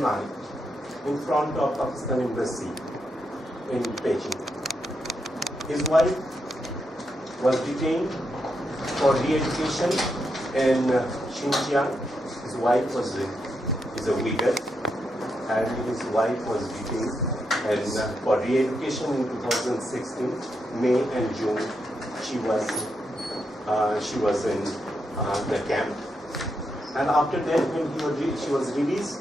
night in front of Pakistan embassy in Beijing. His wife was detained for re-education in Xinjiang. His wife is a Uyghur, and his wife was detained for re-education in 2016, May and June. She was in the camp, and after that, when she was released,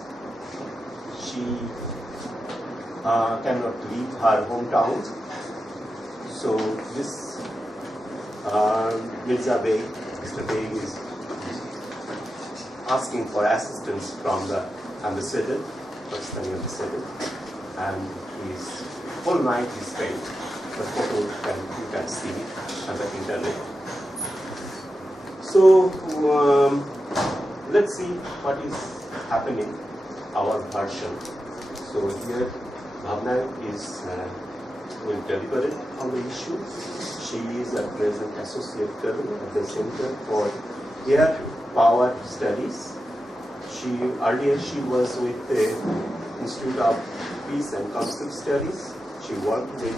she cannot leave her hometown. So this Mr. Beg is asking for assistance from the ambassador, Pakistani ambassador, and his whole night he spent. The photo you can see on the internet. So let's see what is happening, our version. So here Bhavna will deliberate on the issue. She is at present associate fellow at the Center for Air Power Studies. Earlier she was with the Institute of Peace and Conflict Studies. She worked with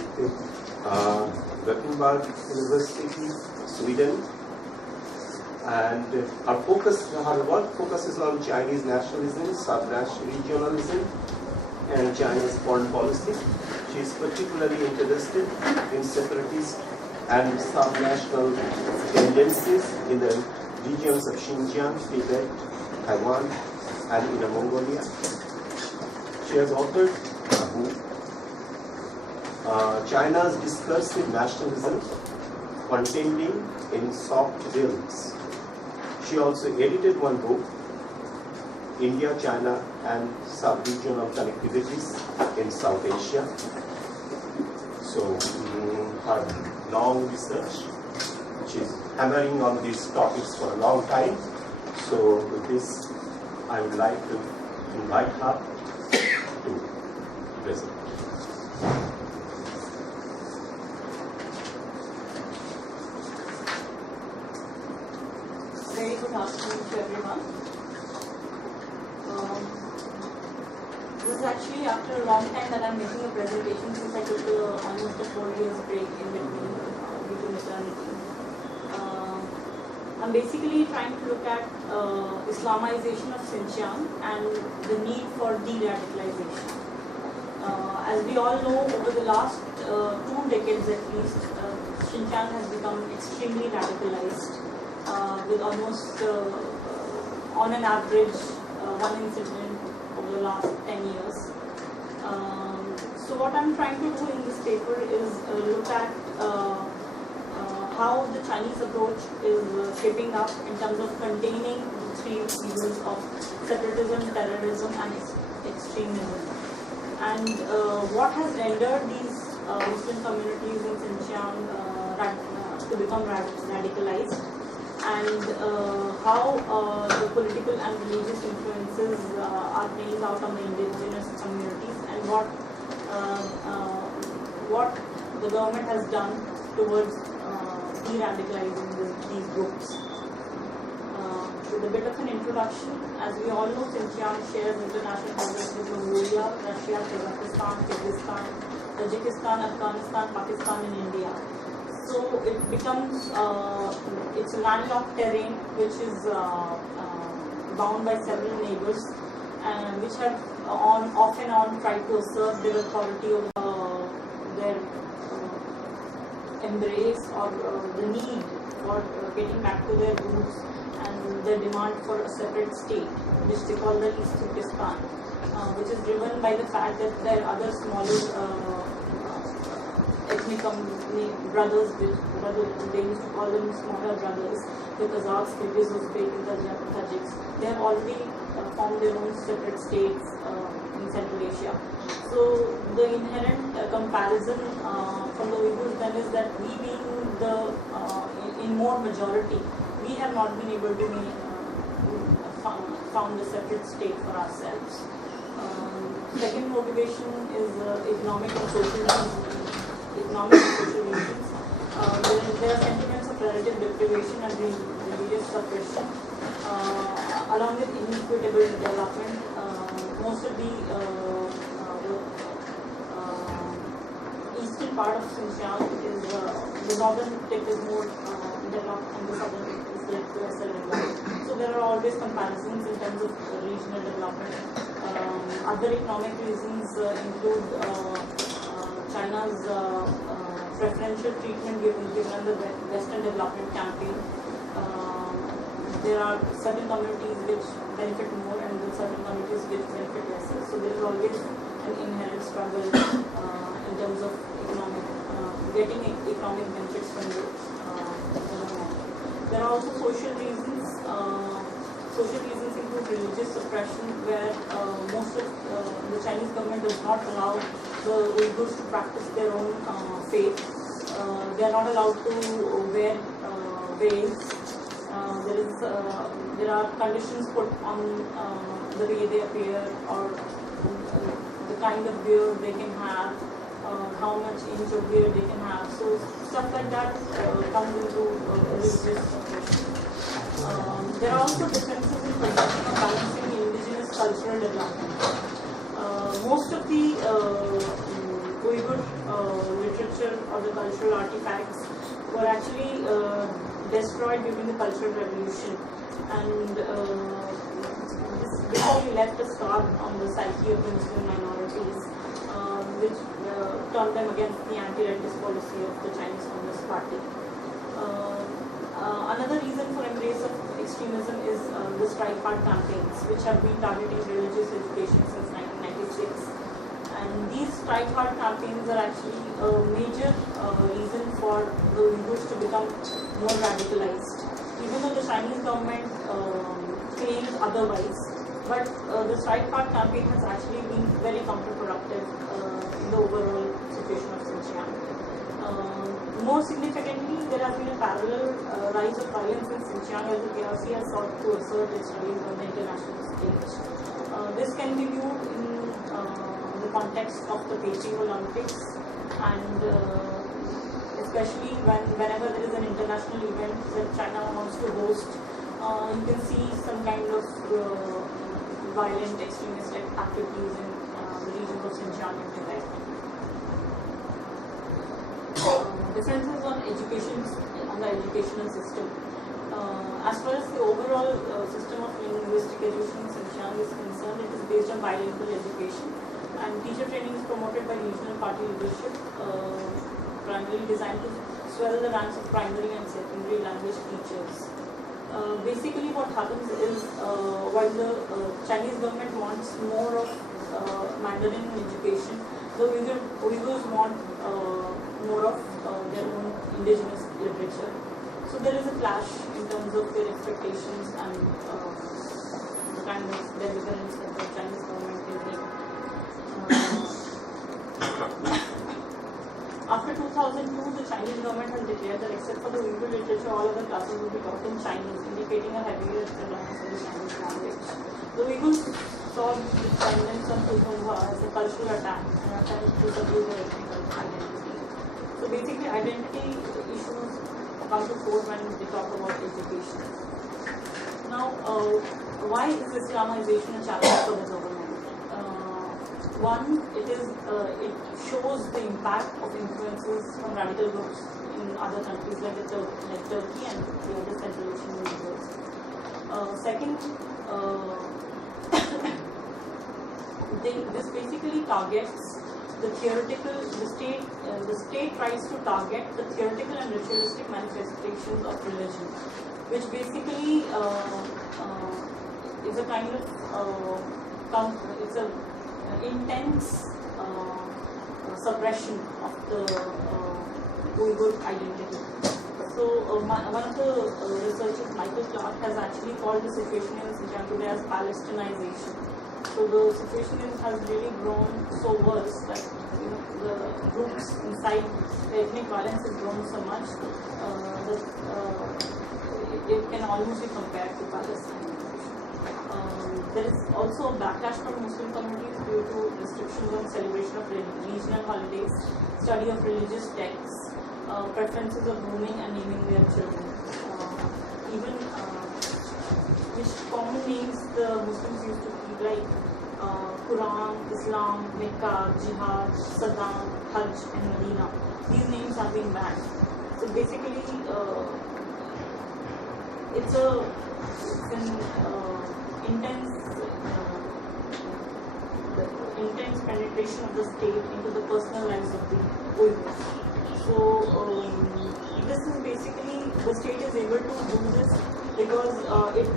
Gothenburg University, Sweden, and her work focuses on Chinese nationalism, sub-regionalism, and China's foreign policy. She is particularly interested in separatist and sub-national tendencies in the regions of Xinjiang, Tibet, Taiwan, and Inner Mongolia. She has authored a book, China's Discursive Nationalism, Contending in Soft Realms. She also edited one book, India, China, and Sub-Regional Connectivities in South Asia. So, her long research, she's hammering on these topics for a long time. So, with this, I would like to invite her to present. Very good afternoon to everyone. This is actually after a long time that I'm making a presentation, since I took almost a 4 years break in between due to maternity. I'm basically trying to look at Islamization of Xinjiang and the need for de-radicalisation. As we all know, over the last 2 decades at least, Xinjiang has become extremely radicalized, with almost, on an average, one incident over the last 10 years. So what I'm trying to do in this paper is look at how the Chinese approach is shaping up in terms of containing the 3 evils of separatism, terrorism, and extremism. And what has rendered these Muslim communities in Xinjiang to become radicalized, and how the political and religious influences are playing out on the indigenous communities, and what the government has done towards de-radicalizing these groups. With a bit of an introduction, as we all know, Xinjiang shares international borders with Mongolia, Russia, Kazakhstan, Kyrgyzstan, Tajikistan, Afghanistan, Pakistan, and India. So it becomes, it's a landlocked terrain which is bound by several neighbors, which have off and on tried to assert their authority over their embrace or the need for getting back to their roots, and the demand for a separate state, which they call the East Turkestan, which is driven by the fact that there are other smaller ethnic brothers, they used to call them smaller brothers, the Kazakhs, Kyrgyz, Uzbek, and Tajiks. They have already formed their own separate states in Central Asia. So the inherent comparison from the Uyghurs then is that we being in more majority, we have not been able to found a separate state for ourselves. Second motivation is economic and social reasons. There are sentiments of relative deprivation and religious suppression, along with inequitable development, most of the eastern part of Xinjiang is the northern tip is more developed and the southern tip is less developed. So there are always comparisons in terms of regional development. Other economic reasons include China's preferential treatment given under the Western Development Campaign. There are certain communities which benefit more and certain communities which benefit less. So there is always an inherent struggle in terms of getting economic benefits from the government. There are also social reasons. Social reasons include religious suppression, where most of the Chinese government does not allow the Uyghurs to practice their own faith. They are not allowed to wear veils. There are conditions put on the way they appear, or the kind of beard they can have, how much inch of beard they can have. So stuff like that comes into religious suppression. There are also differences in perception of balancing indigenous cultural development. Most of the Uyghur literature or the cultural artifacts were actually destroyed during the Cultural Revolution, and this basically left a scar on the psyche of the Muslim minorities, which turned them against the anti-racist policy of the Chinese Communist Party. Another reason for embrace of extremism is the strike hard campaigns, which have been targeting religious education since 1996. And these strike hard campaigns are actually a major reason for the Uyghurs to become more radicalized. Even though the Chinese government claims otherwise, but the strike hard campaign has actually been very counterproductive in the overall situation of Xinjiang. More significantly, there has been a parallel rise of violence in Xinjiang as the PRC has sought to assert its studies on the international stage. This can be viewed in the context of the Beijing Olympics, and especially whenever there is an international event that China wants to host, you can see some kind of violent extremist activities in the regions of Xinjiang and Tibet. Differences on education, on the educational system. As far as the overall system of linguistic education in Xinjiang is concerned, it is based on bilingual education, and teacher training is promoted by regional party leadership, primarily designed to swell the ranks of primary and secondary language teachers. Basically what happens is, while the Chinese government wants more of Mandarin in education, the Uyghurs want more of their own indigenous literature. So there is a clash in terms of their expectations and the kind of deliverance that the Chinese government is making. After 2002, the Chinese government has declared that except for the Uyghur literature, all other classes will be taught in Chinese, indicating a heavier reliance on the Chinese language. The Uyghurs saw the dependence on Uyghur as a cultural attack and attempt to subdue their ethnic identity. So basically, identity issues come to fore when we talk about education. Now, why is Islamization a challenge for the government? One, it shows the impact of influences from radical groups in other countries like Turkey and the other Central Asian Uyghurs. Second, this basically targets the theoretical. The state tries to target the theoretical and ritualistic manifestations of religion, which basically is a kind of it's a intense suppression of the Uyghur identity. So one of the researchers, Michael Clark, has actually called the situation in Xinjiang today as Palestinization. So the situation has really grown so worse that the groups inside the ethnic violence has grown so much that it can almost be compared to Palestine. There is also a backlash from Muslim communities due to restrictions on celebration of regional holidays, study of religious texts, preferences of grooming and naming their children. Even which common names the Muslims used to keep, like Quran, Islam, Mecca, Jihad, Saddam, Hajj, and Medina. These names have been banned. So basically, it's an intense penetration of the state into the personal lives of the Uyghurs. So this is basically, the state is able to do this because it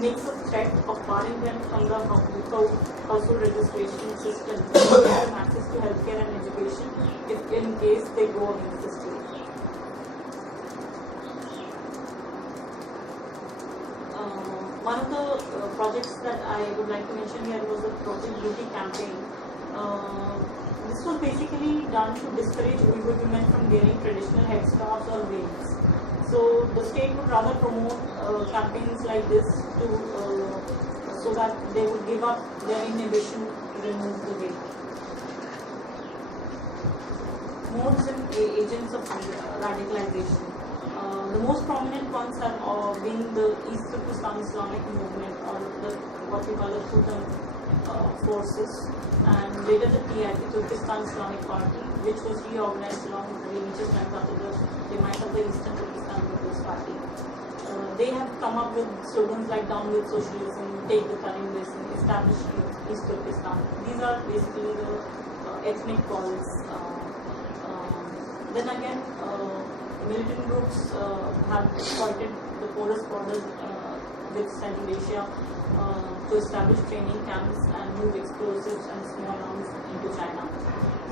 makes a threat of barring them from the household registration system, giving them access to healthcare and education if in case they go against the state. One of the projects that I would like to mention here was the Project Beauty campaign. This was basically done to discourage Uyghur women from wearing traditional headscarves or veils. So the state would rather promote campaigns like this to so that they would give up their inhibition to remove the veil. Modes and agents of radicalization. The most prominent ones are being the East Islamic movement, or what we call the Futan forces, and later the Turkestan Islamic Party, which was reorganized along with the religious lines after the demise of the Eastern Turkestan People's Party. They have come up with slogans like "Down with Socialism," "Take the Karim Basin," "Establish East Turkestan." These are basically the ethnic calls. Then again, militant groups have exploited the porous borders with Central Asia to establish training camps and move explosives and small arms into China.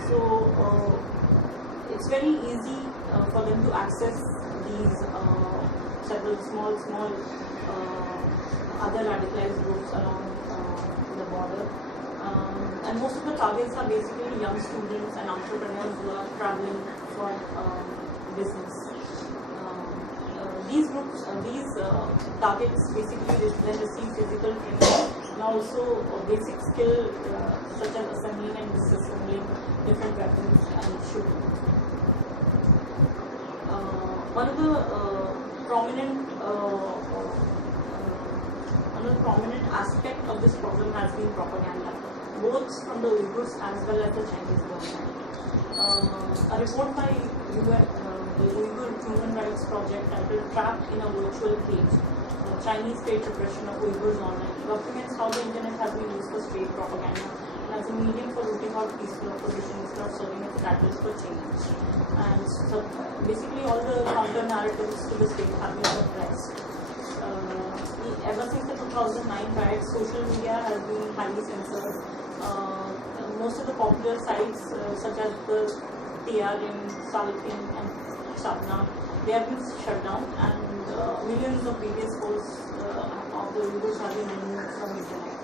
So it's very easy for them to access these several small other radicalized groups along the border. And most of the targets are basically young students and entrepreneurs who are traveling for business. These groups, these targets basically then receive physical training and also basic skill such as assembling and disassembling different weapons and shooting. One of the prominent aspect of this problem has been propaganda, both from the Uyghurs as well as the Chinese government. A report by the Uyghur Human Rights Project titled "Trapped in a Virtual Cage: Chinese State Repression of Uyghurs Online" documents how the internet has been used for state propaganda and as a medium for rooting out peaceful opposition instead of serving as catalyst for change. And so basically all the counter narratives to the state have been suppressed. Ever since the 2009 riots, social media has been highly censored. Most of the popular sites such as the TRM, Salkin and Shabna, they have been shut down, and millions of videos posts of the Uyghurs have been removed from the internet.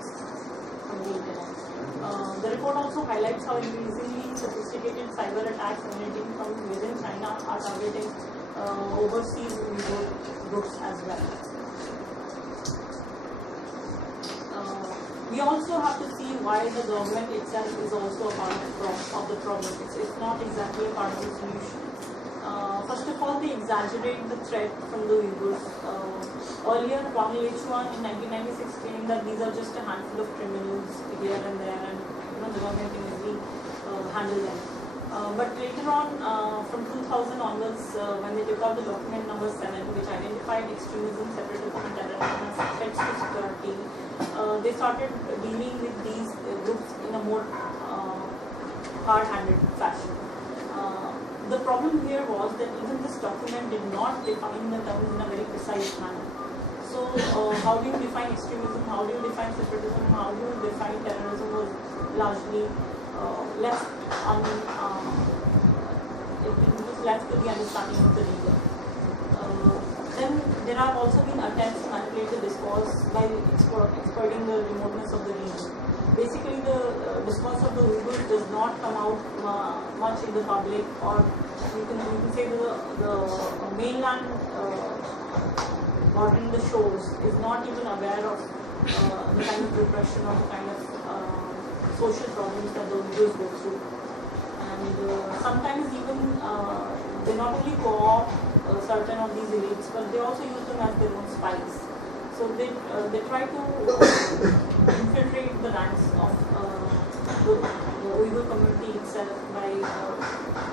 The report also highlights how increasingly sophisticated cyber attacks emanating from within China are targeting overseas Uyghur groups as well. We also have to see why the government itself is also a part of the problem. It's not exactly a part of the solution. First of all, they exaggerate the threat from the Uyghurs. Earlier, Wang Lechuan in 1996 claimed that these are just a handful of criminals here and there, and the government can easily handle them. But later on, from 2000 onwards, when they took out the document number 7, which identified extremism, separatism, and terrorism as threats to security, they started dealing with these groups in a more hard-handed fashion. The problem here was that even this document did not define the terms in a very precise manner. So, how do you define extremism? How do you define separatism? How do you define terrorism was largely left it was left to the understanding of the reader. Then there have also been attempts to manipulate the discourse by exploiting the remoteness of the region. Basically, the discourse of the Uyghurs does not come out much in the public, or you can say the mainland bordering the shores is not even aware of the kind of repression or the kind of social problems that the Uyghurs go through. And sometimes even they not only co-opt certain of these elites, but they also use them as their own spies. So they try to infiltrate the ranks of the Uyghur community itself by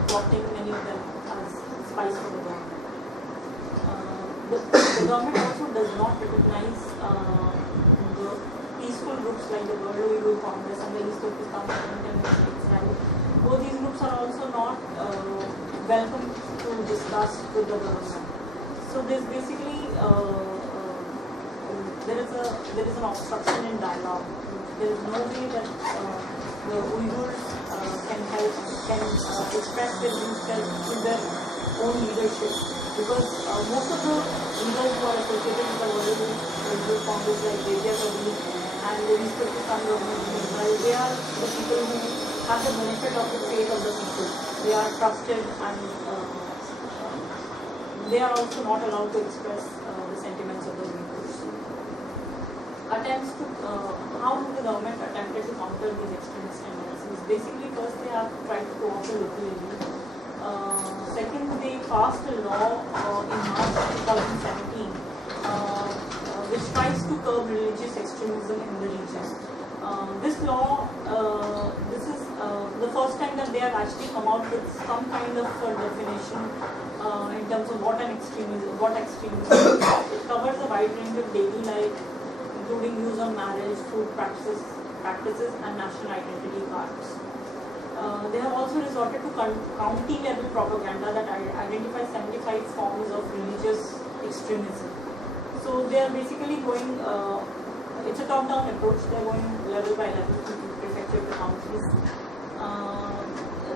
plotting many of them as spies for the government. The government also does not recognize the peaceful groups like the World Uyghur Congress and the East of Islam Movement and Israel. Both these groups are also not welcome to discuss with the government. So there's basically there is an obstruction in dialogue. There is no way that the Uyghurs can express their views through their own leadership, because most of the leaders who are associated with the World Uyghur Congress, like Deja and the East of Islam government in Israel, they are the people who have the benefit of the faith of the people. They are trusted, and they are also not allowed to express the sentiments of the Uyghurs. Attempts to how the government attempted to counter these extremist tendencies. Basically, first they have tried to co-opt the local elite. Second, they passed a law in March 2017 which tries to curb religious extremism in the region. This law, this is the first time that they have actually come out with some kind of definition in terms of what extremism is. It covers a wide range of daily life, including use of marriage, food practices, and national identity cards. They have also resorted to county-level propaganda that identifies 75 forms of religious extremism. So they are basically going, it's a top-down approach, they are going level by level from prefecture to counties.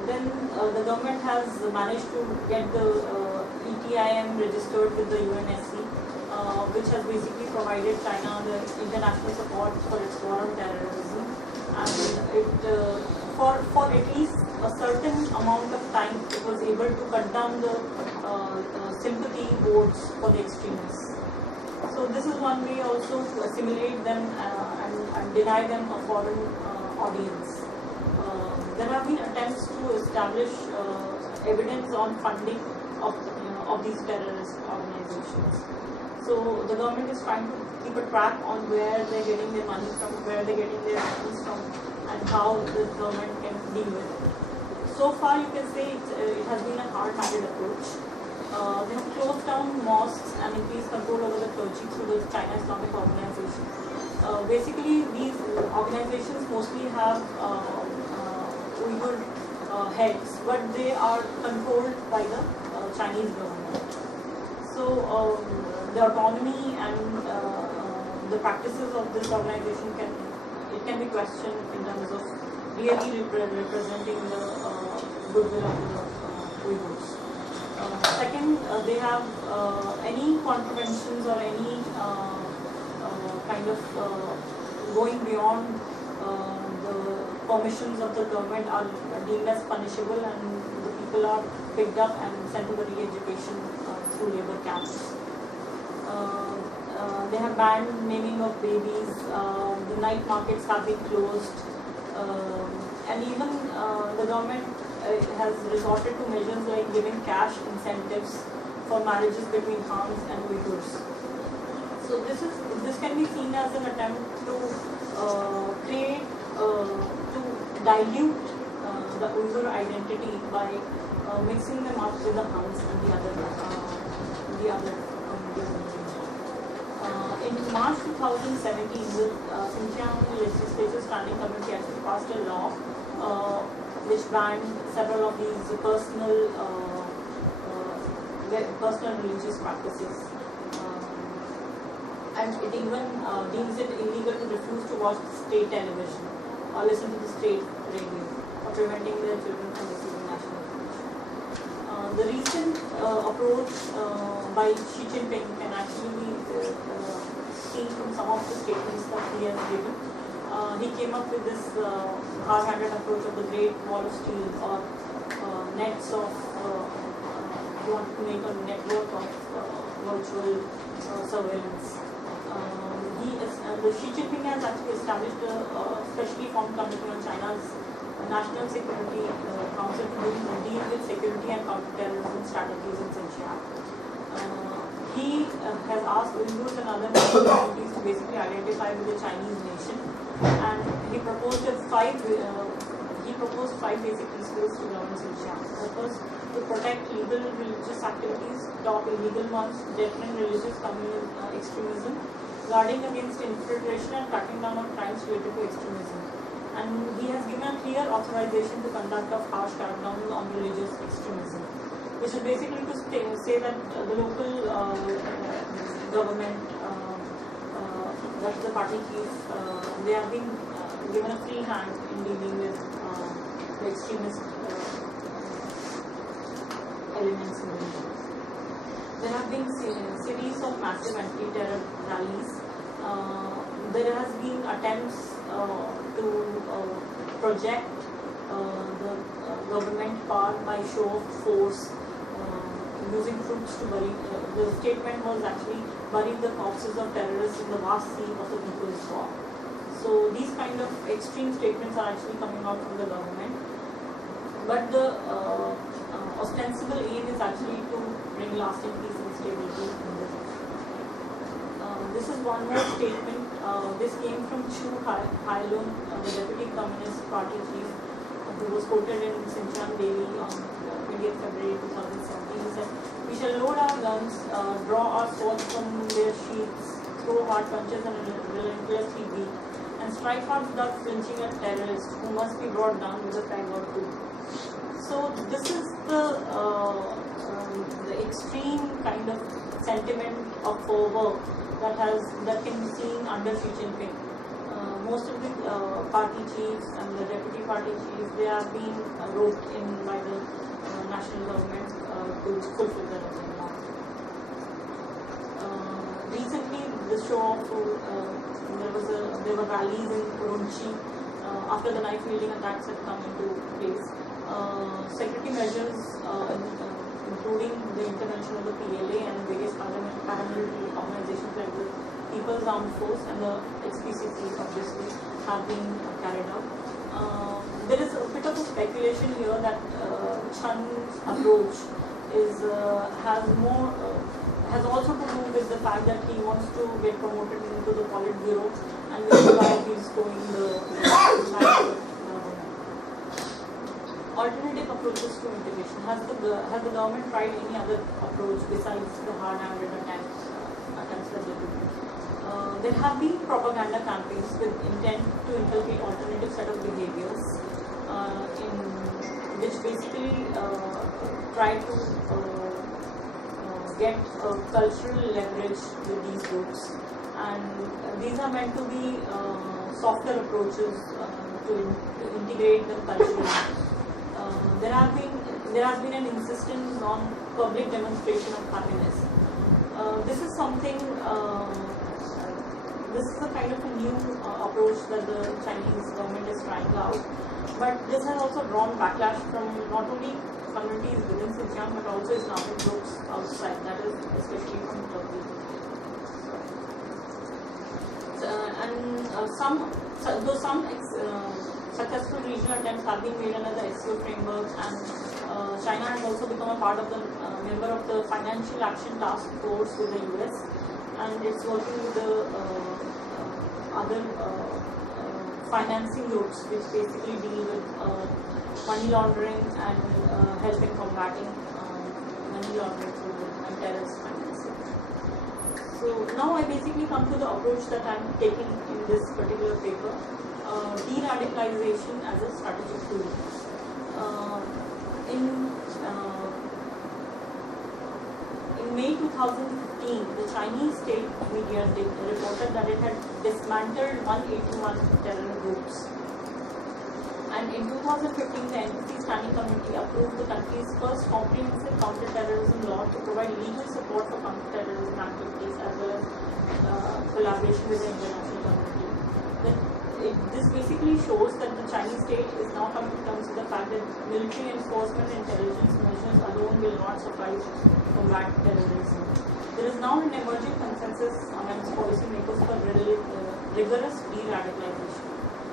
Then the government has managed to get the ETIM registered with the UNSC, which has basically provided China the international support for its war on terrorism, and it for at least a certain amount of time it was able to cut down the sympathy votes for the extremists. So this is one way also to assimilate them and deny them a foreign audience. There have been attempts to establish evidence on funding of these terrorist organizations. So the government is trying to keep a track on where they're getting their money from, where they're getting their funds from, and how the government can deal with it. So far, you can say it has been a hard-handed approach. They have closed down mosques and increased control over the clergy through the China Islamic Organization. Basically, these organizations mostly have Uyghur heads, but they are controlled by the Chinese government. So the autonomy and the practices of this organization can be questioned in terms of really representing the goodwill of the Uyghurs. Second, they have any contraventions or any kind of going beyond the permissions of the government are deemed as punishable, and the people are picked up and sent to the re-education through labor camps. They have banned naming of babies, the night markets have been closed, and even the government has resorted to measures like giving cash incentives for marriages between Khans and Uyghurs. So this can be seen as an attempt to create, to dilute the Uyghur identity by mixing them up with the Khans and the other communities. In March 2017, the Xinjiang Legislature Standing Committee actually passed a law which banned several of these personal religious practices. And it even deems it illegal to refuse to watch state television or listen to the state radio, or preventing their children from receiving national information. The recent approach by Xi Jinping can actually be seen from some of the statements that he has given. He came up with this hard-handed approach of the Great Wall of Steel, or nets of, he wanted to make a network of virtual surveillance. The Xi Jinping has actually established a specially formed committee on China's National Security Council to deal with security and counterterrorism strategies in Xinjiang. he has asked Uyghurs and other Muslim communities to basically identify with the Chinese nation, and he proposed five basic principles to govern Xinjiang. The first, to protect legal religious activities, stop illegal ones, determine religious extremism, guarding against infiltration and cracking down on crimes related to extremism. And he has given a clear authorization to conduct a harsh crackdown on religious extremism, which is basically to say that the local government, that is the party chief, they have been given a free hand in dealing with the extremist elements in the region. There have been series of massive anti-terror rallies. There has been attempts to project the government power by show of force, using troops to bury. The statement was actually bury the corpses of terrorists in the vast sea of the People's War. So these kind of extreme statements are actually coming out from the government. But the ostensible aim is actually to bring lasting peace and stability in the region. This is one more statement. This came from Chu Hailun, the Deputy Communist Party chief, who was quoted in Xinjiang Daily on 20th February 2017. He said, "We shall load our guns, draw our swords from their sheaths, throw hard punches and relentlessly beat, and strike out without flinching at terrorists who must be brought down with a peg or two." So this is the extreme kind of sentiment of fervor that can be seen under Xi Jinping. Most of the party chiefs and the deputy party chiefs, they are being roped in by the national government to fulfill their agenda. Recently, the show of there were rallies in Urumqi after the knife wielding attacks had come into place. Security measures, including the intervention of the PLA and various paramilitary organizations like the People's Armed Force and the XPCC, obviously, have been carried out. There is a bit of a speculation here that Chan's approach has also to do with the fact that he wants to get promoted into the Politburo, and which is why he's going the alternative approaches to integration. Has the government tried any other approach besides the hard-handed attempts that they do? There have been propaganda campaigns with intent to inculcate alternative set of behaviors, which basically try to get cultural leverage with these groups, and these are meant to be softer approaches to integrate the culture. There has been an insistence on public demonstration of happiness. This is something. This is a kind of a new approach that the Chinese government is trying out, but this has also drawn backlash from not only communities within Xinjiang but also Islamic groups outside. That is especially from Turkey. Though some successful regional attempts have been made under the SCO framework, and China has also become a part of the member of the Financial Action Task Force with the US, and it's working with the other financing groups which basically deal with money laundering and help in combating money laundering and terrorist financing. So now I basically come to the approach that I'm taking in this particular paper, de-radicalization as a strategic tool. In May 2015, the Chinese state media reported that it had dismantled 181 terror groups. And in 2015, the NPC Standing Committee approved the country's first comprehensive counter-terrorism law to provide legal support for counter-terrorism activities as well as collaboration with the international community. This basically shows that the Chinese state is now coming to terms with the fact that military enforcement and intelligence measures alone will not suffice to combat terrorism. There is now an emerging consensus amongst policymakers for rigorous de-radicalization,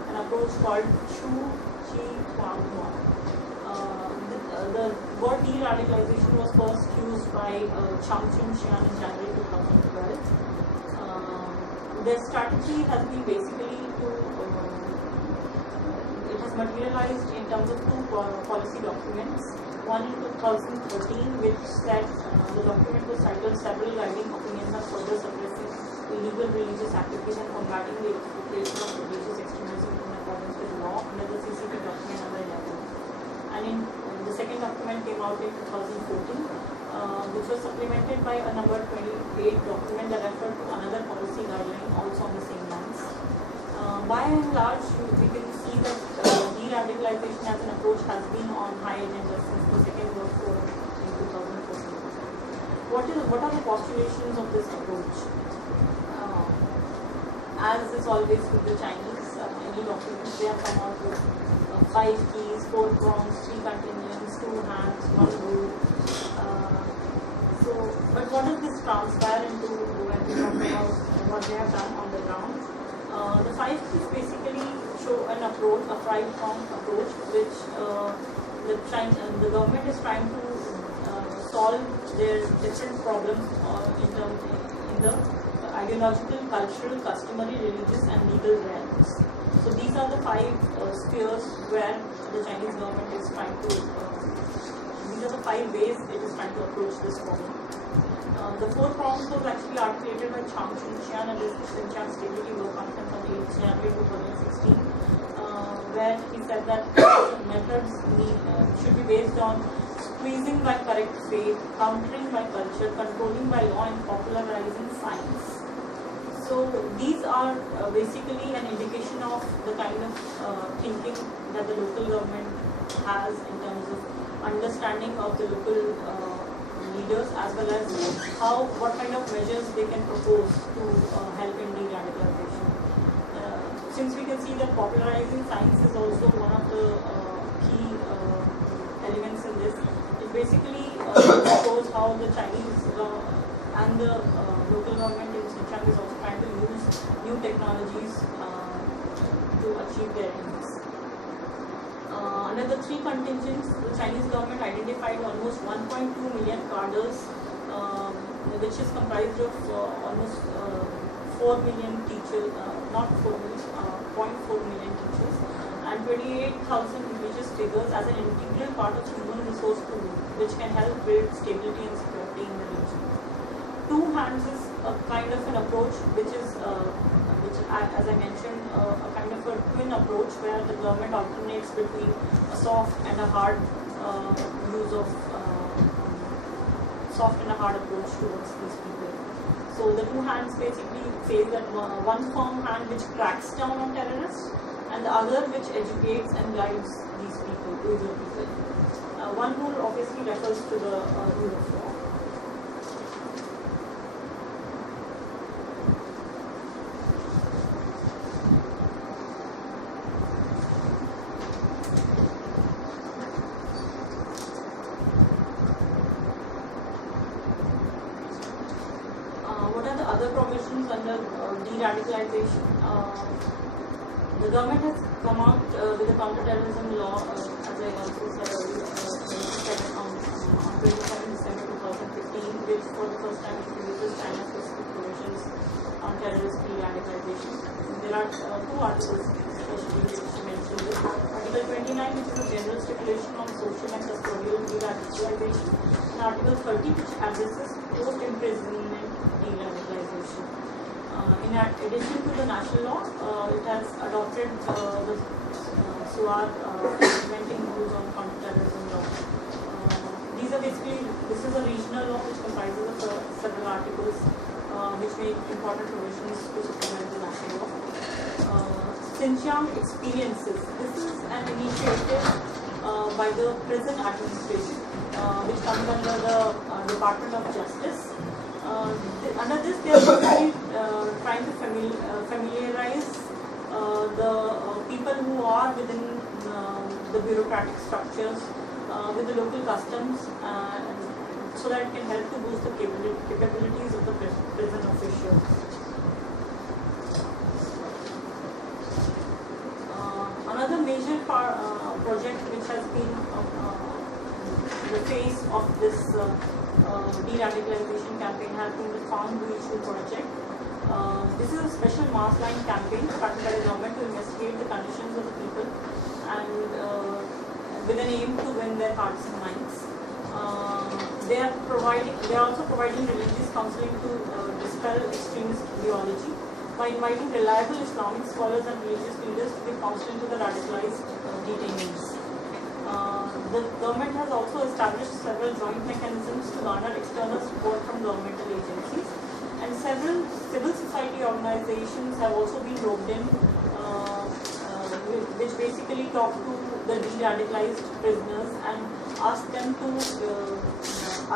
an approach called Chu Chi Huang Huang. The word de-radicalization was first used by Xinjiang in January 2012. Their strategy has been basically to, it has materialized in terms of two policy documents. One in 2013, which said the document was titled Several Guiding Opinions on Further Suppressing Illegal Religious Activities and Combating the Exportation of Religious Extremism in accordance with law, under the CCP document number 11. And in the second document came out in 2014, which was supplemented by a number 28 document that referred to another policy guideline also on the same lines. By and large, we can see that de-radicalization as an approach has been on high agenda since the Second World War in 2014. What are the postulations of this approach? As is always with the Chinese, any documents, they have come out with 5 keys, 4 prongs, 3 contingents, 2 hands, 1 rule. But what does this transpire into when we talk about what they have done on the ground? The 5 keys basically show an approach, a 5-pronged approach, which the government is trying to solve their different problems in the ideological, cultural, customary, religious, and legal realms. So these are the 5 spheres where the Chinese government is trying to. These are the 5 ways it is trying to approach this problem. The 4 prongs was actually articulated by Xinjiang and the Xinjiang Stability Work Conference on 8th January 2016, where he said that methods should be based on squeezing by correct faith, countering by culture, controlling by law, and popularizing science. So these are basically an indication of the kind of thinking that the local government has in terms of understanding of the local leaders, as well as what kind of measures they can propose to help in de-radicalization. Since we can see that popularizing science is also one of the key elements in this, it basically shows how the Chinese and the local government in Xinjiang is also trying to use new technologies to achieve their aims. Under the 3 contingents, the Chinese government identified almost 1.2 million cadres, which is comprised of almost 4 million teachers, not 4 million, 0.4 million teachers, and 28,000 religious figures as an integral part of human resource pool, which can help build stability and security in the region. 2 hands is a kind of an approach which is, as I mentioned, a kind of a twin approach where the government alternates between a soft and a hard use of soft and a hard approach towards these people. So the 2 hands basically say that one firm hand which cracks down on terrorists, and the other which educates and guides these people, Uyghur people. One rule obviously refers to the rule of law. What are the other provisions under de-radicalization? The government has come out with a counter-terrorism law, as I also said earlier, on 27 December 2015, which for the first time introduces China-specific provisions on terrorist de-radicalization. There are 2 articles especially which mention this. Article 29, which is a general stipulation on social and custodial de-radicalization, and Article 30, which addresses post-imprisonment de-radicalization. In addition to the national law, it has adopted the SUAR implementing rules on counter-terrorism law. This is a regional law which comprises of several articles which make important provisions to supplement the national law. Xinjiang experiences. This is an initiative by the prison administration, which comes under the Department of Justice. Under this, they are basically trying to familiarize the people who are within the bureaucratic structures with the local customs, so that it can help to boost the capabilities of the prison officials. Another major project which has been the face of this de-radicalization campaign, has been the Found the Issue project. This is a special mass line campaign started by the government to investigate the conditions of the people and with an aim to win their hearts and minds. They are also providing religious counseling to dispel extremist ideology by inviting reliable Islamic scholars and religious leaders to give counseling to the radicalized detainees. The government has also established several joint mechanisms to garner external support from governmental agencies, and several civil society organizations have also been roped in, which basically talk to the de-radicalized prisoners and ask them to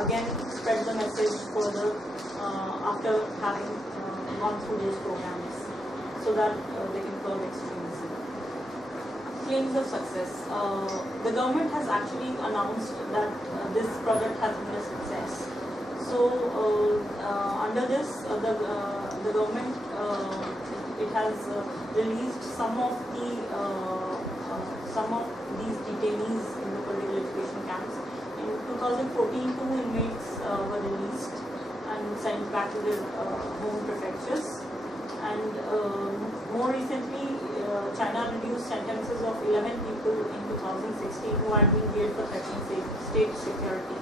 again spread the message further after having gone through those programs, so that they can curb extremism. Claims of success. The government has actually announced that this project has been a success. So under this, the government it has released some of these detainees in the political education camps. In 2014, 2 inmates were released and sent back to their home prefectures. And more recently, China reduced sentences of 11 people in 2016 who had been jailed for threatening state security.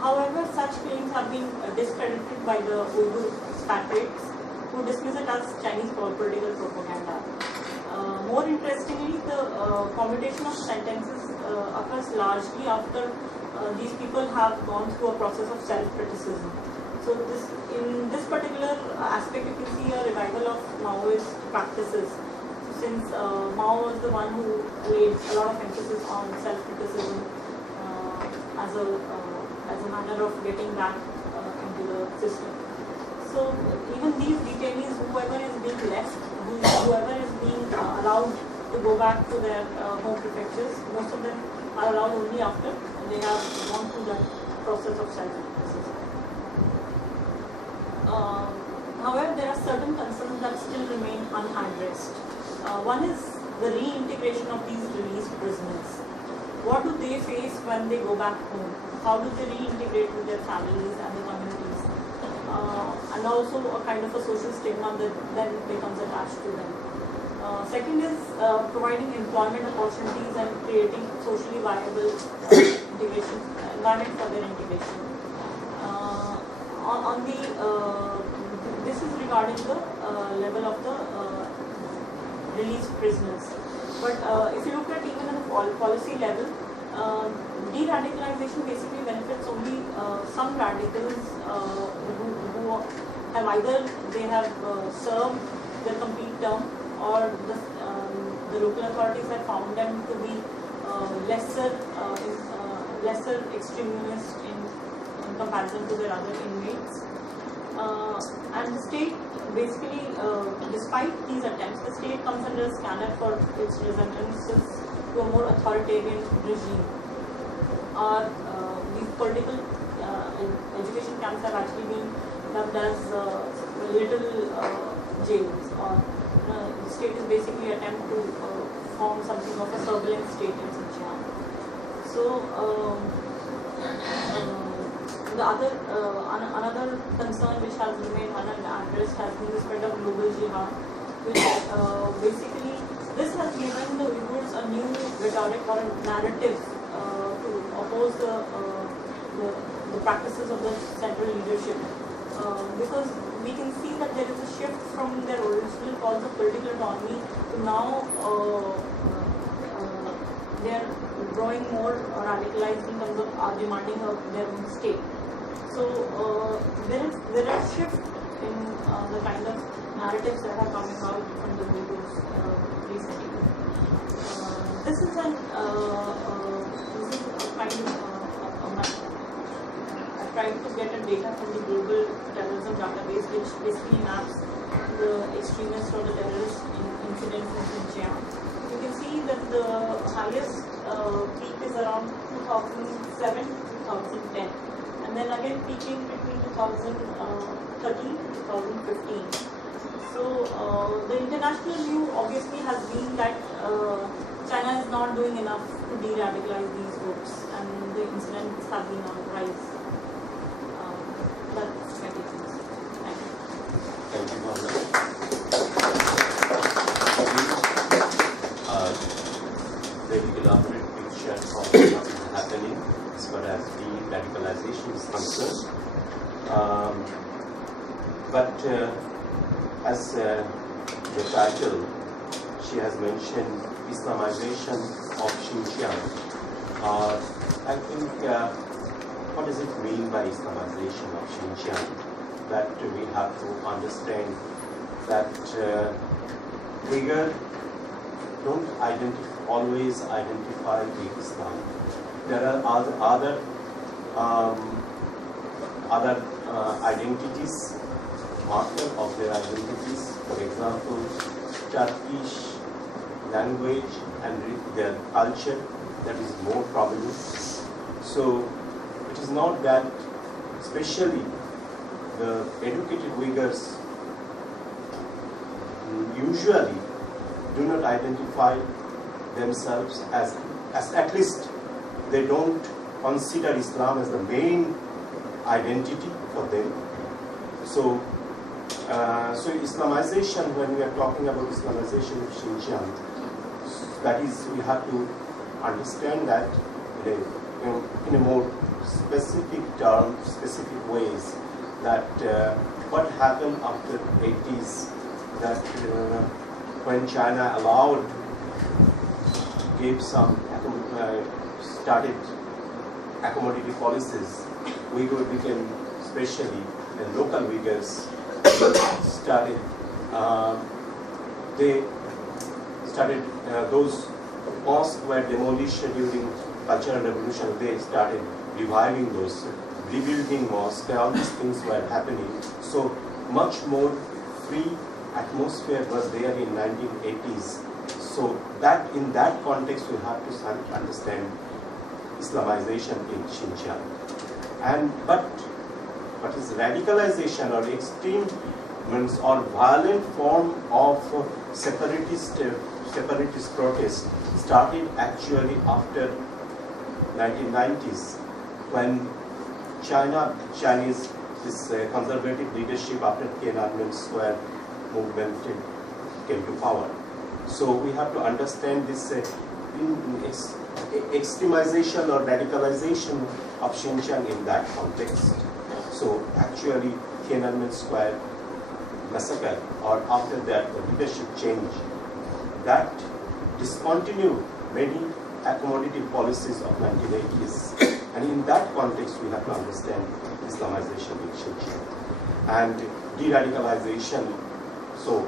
However, such claims have been discredited by the Uyghur expatriates, who dismiss it as Chinese political propaganda. More interestingly, the commutation of sentences occurs largely after these people have gone through a process of self-criticism. So in this particular aspect, you can see a revival of Maoist practices. Since Mao was the one who laid a lot of emphasis on self-criticism as a manner of getting back into the system. So even these detainees, whoever is being left, whoever is being allowed to go back to their home prefectures, most of them are allowed only after they have gone through that process of self-criticism. However, there are certain concerns that still remain unaddressed. One is the reintegration of these released prisoners. What do they face when they go back home? How do they reintegrate with their families and the communities? And also a kind of a social stigma that then becomes attached to them. Second is providing employment opportunities and creating socially viable integration environment for their integration. This is regarding the level of the released prisoners. But if you look at even at the policy level, de-radicalization basically benefits only some radicals who have either they have served their complete term, or the local authorities have found them to be lesser extremist in comparison to their other inmates. And the state basically, despite these attempts, the state comes under a scanner for its resemblances to a more authoritarian regime. These political education camps have actually been dubbed as little jails, or the state is basically an attempt to form something of a surveillance state in Xinjiang. So another concern which has remained unaddressed has been the spread of global jihad, which basically this has given the Uyghurs a new rhetoric or a narrative to oppose the practices of the central leadership, because we can see that there is a shift from their original cause of political autonomy to now they are growing more radicalized in terms of demanding their own state. So there is a shift in the kind of narratives that are coming out from the Uyghurs recently. This is a kind of I tried to get a data from the global terrorism database, which basically maps the extremist or the terrorist incidents in Xinjiang. You can see that the highest peak is around 2007 to 2010, and then again peaking between 2013 to 2015. So the international view obviously has been that China is not not doing enough to de-radicalize these groups, and the incidents have been on the rise. That's my take. Thank you. Thank you, Bhavna. Very elaborate picture of what is happening as far as de-radicalization is concerned. But as the title, she has mentioned Islamization of Xinjiang. I think, what does it mean by Islamization of Xinjiang? That we have to understand that Uyghurs don't always identify with Islam. There are other identities, marker of their identities. For example, Turkish language and their culture that is more prominent. So it is not that, especially the educated Uyghurs usually do not identify themselves as at least they don't consider Islam as the main identity for them. So Islamization, when we are talking about Islamization of Xinjiang, that is, we have to understand that in a more specific term, specific ways, that what happened after 80s, that when China gave some started accommodative policies, Uyghur became, especially the local Uyghurs, those mosques were demolished during Cultural Revolution. They started reviving those, rebuilding mosques. All these things were happening. So much more free atmosphere was there in 1980s. So that in that context, we have to understand Islamization in Xinjiang. But what is radicalization or extreme or violent form of separatist protest started actually after 1990s, when Chinese conservative leadership after Tiananmen Square movement came to power. So we have to understand this extremization or radicalization of Xinjiang in that context. So actually Tiananmen Square massacre, or after that the leadership change, that discontinued many accommodative policies of 1980s. And in that context we have to understand Islamization in Xinjiang. And de-radicalization, so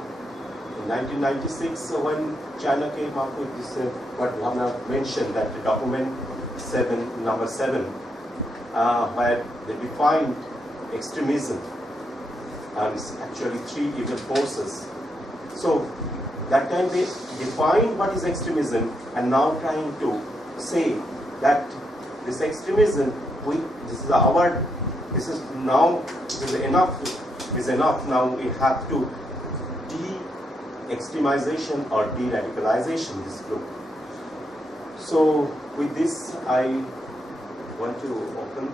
in 1996 when China came up with this, what Bhavna mentioned, that the document number 7, where they defined extremism, and it's actually 3 evil forces. So that time they defined what is extremism, and now trying to say that this extremism, this is enough. Now we have to de-extremization or de-radicalization this group. So with this, I want to open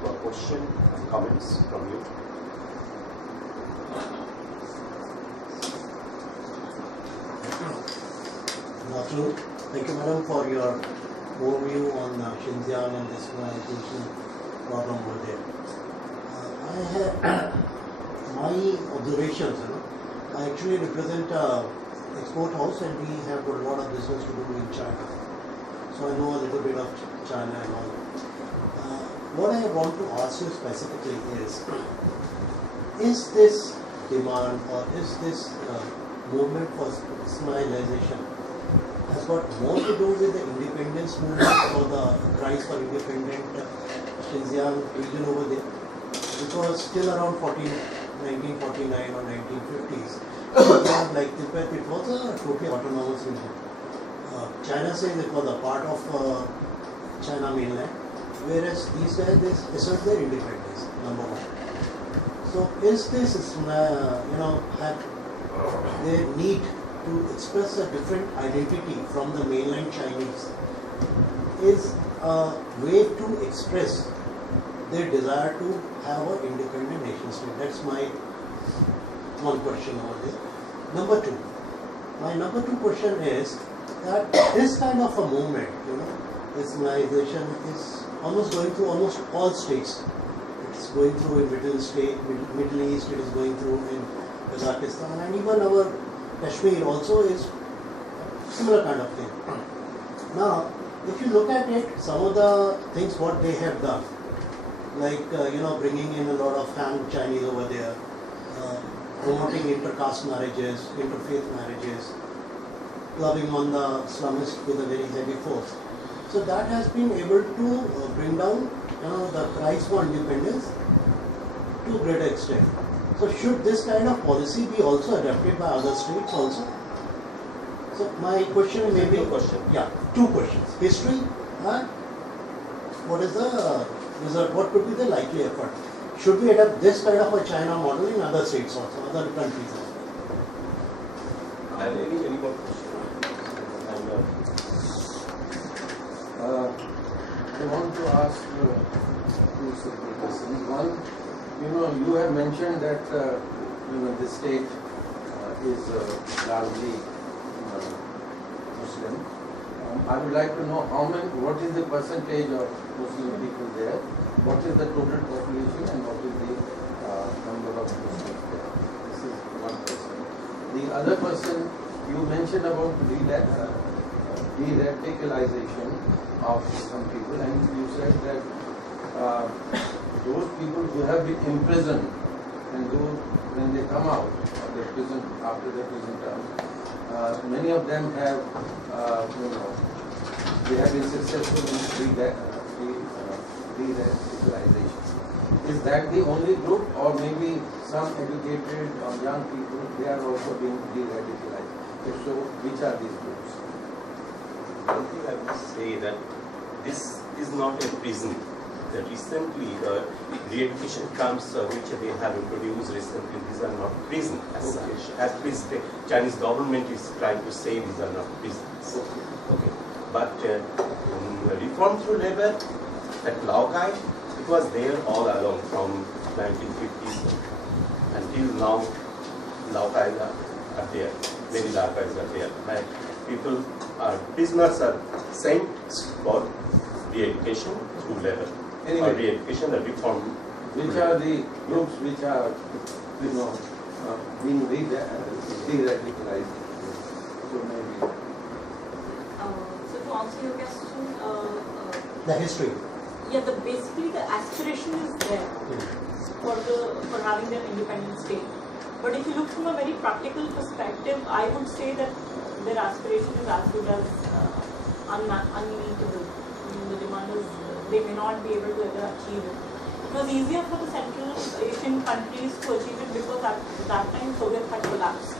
for question and comments from you. Good afternoon. Thank you, madam, for your overview on Xinjiang and the Islamization problem over there. I have my observations. I actually represent an export house, and we have a lot of business to do in China. So I know a little bit of China and all. What I want to ask you specifically is this demand, or is this movement for Islamization has got more to do with the independence movement or the cries for independent Xinjiang region over there? Because still around 1949 or 1950s, like Tibet, it was a totally autonomous region. China says it was a part of China mainland, whereas these guys, they assert their independence, number one. So is this, have they need to express a different identity from the mainland Chinese is a way to express their desire to have an independent nation state. That's my one question over there. Number two. My number two question is that this kind of a movement, Islamization is almost going through almost all states. It's going through in Middle East, it is going through in Kazakhstan, and even our Kashmir also is similar kind of thing. Now, if you look at it, some of the things what they have done, like bringing in a lot of Han Chinese over there, promoting intercaste marriages, interfaith marriages, clubbing on the Islamist with a very heavy force. So that has been able to bring down the price for independence to a greater extent. So should this kind of policy be also adopted by other states also? So my question may be... two questions. History and what is the result? What could be the likely effort? Should we adopt this kind of a China model in other states also, other countries also? And any more questions? I want to ask two simple questions. One, you have mentioned that the state is largely Muslim. I would like to know what is the percentage of Muslim people there, what is the total population, and what is the number of Muslims there. This is one question. The other question, you mentioned about de-radicalisation of some people, and you said that those people who have been imprisoned and those when they come out of the prison after their prison term, many of them have they have been successful in de-radicalisation. Is that the only group, or maybe some educated or young people, they are also being de-radicalized? If so, which are these groups? One thing I would say that this is not a prison. That recently the re-education camps which they have introduced recently, these are not prison as such. At least the Chinese government is trying to say these are not prisons. Okay. But reform through labor, that Laogai, it was there all along from 1950s until now. Laogai are there. Many Laogais are there. And people are prisoners are sent for re-education through labor. Anyway, or re-education or reform. Which are the groups which are being de-radicalized? So maybe. So to answer your question, The history. yeah, basically the aspiration is there for having their independent state. But if you look from a very practical perspective, I would say that their aspiration is as good as unmeetable. The demand is they may not be able to ever achieve it. It was easier for the Central Asian countries to achieve it because at that time Soviet had collapsed.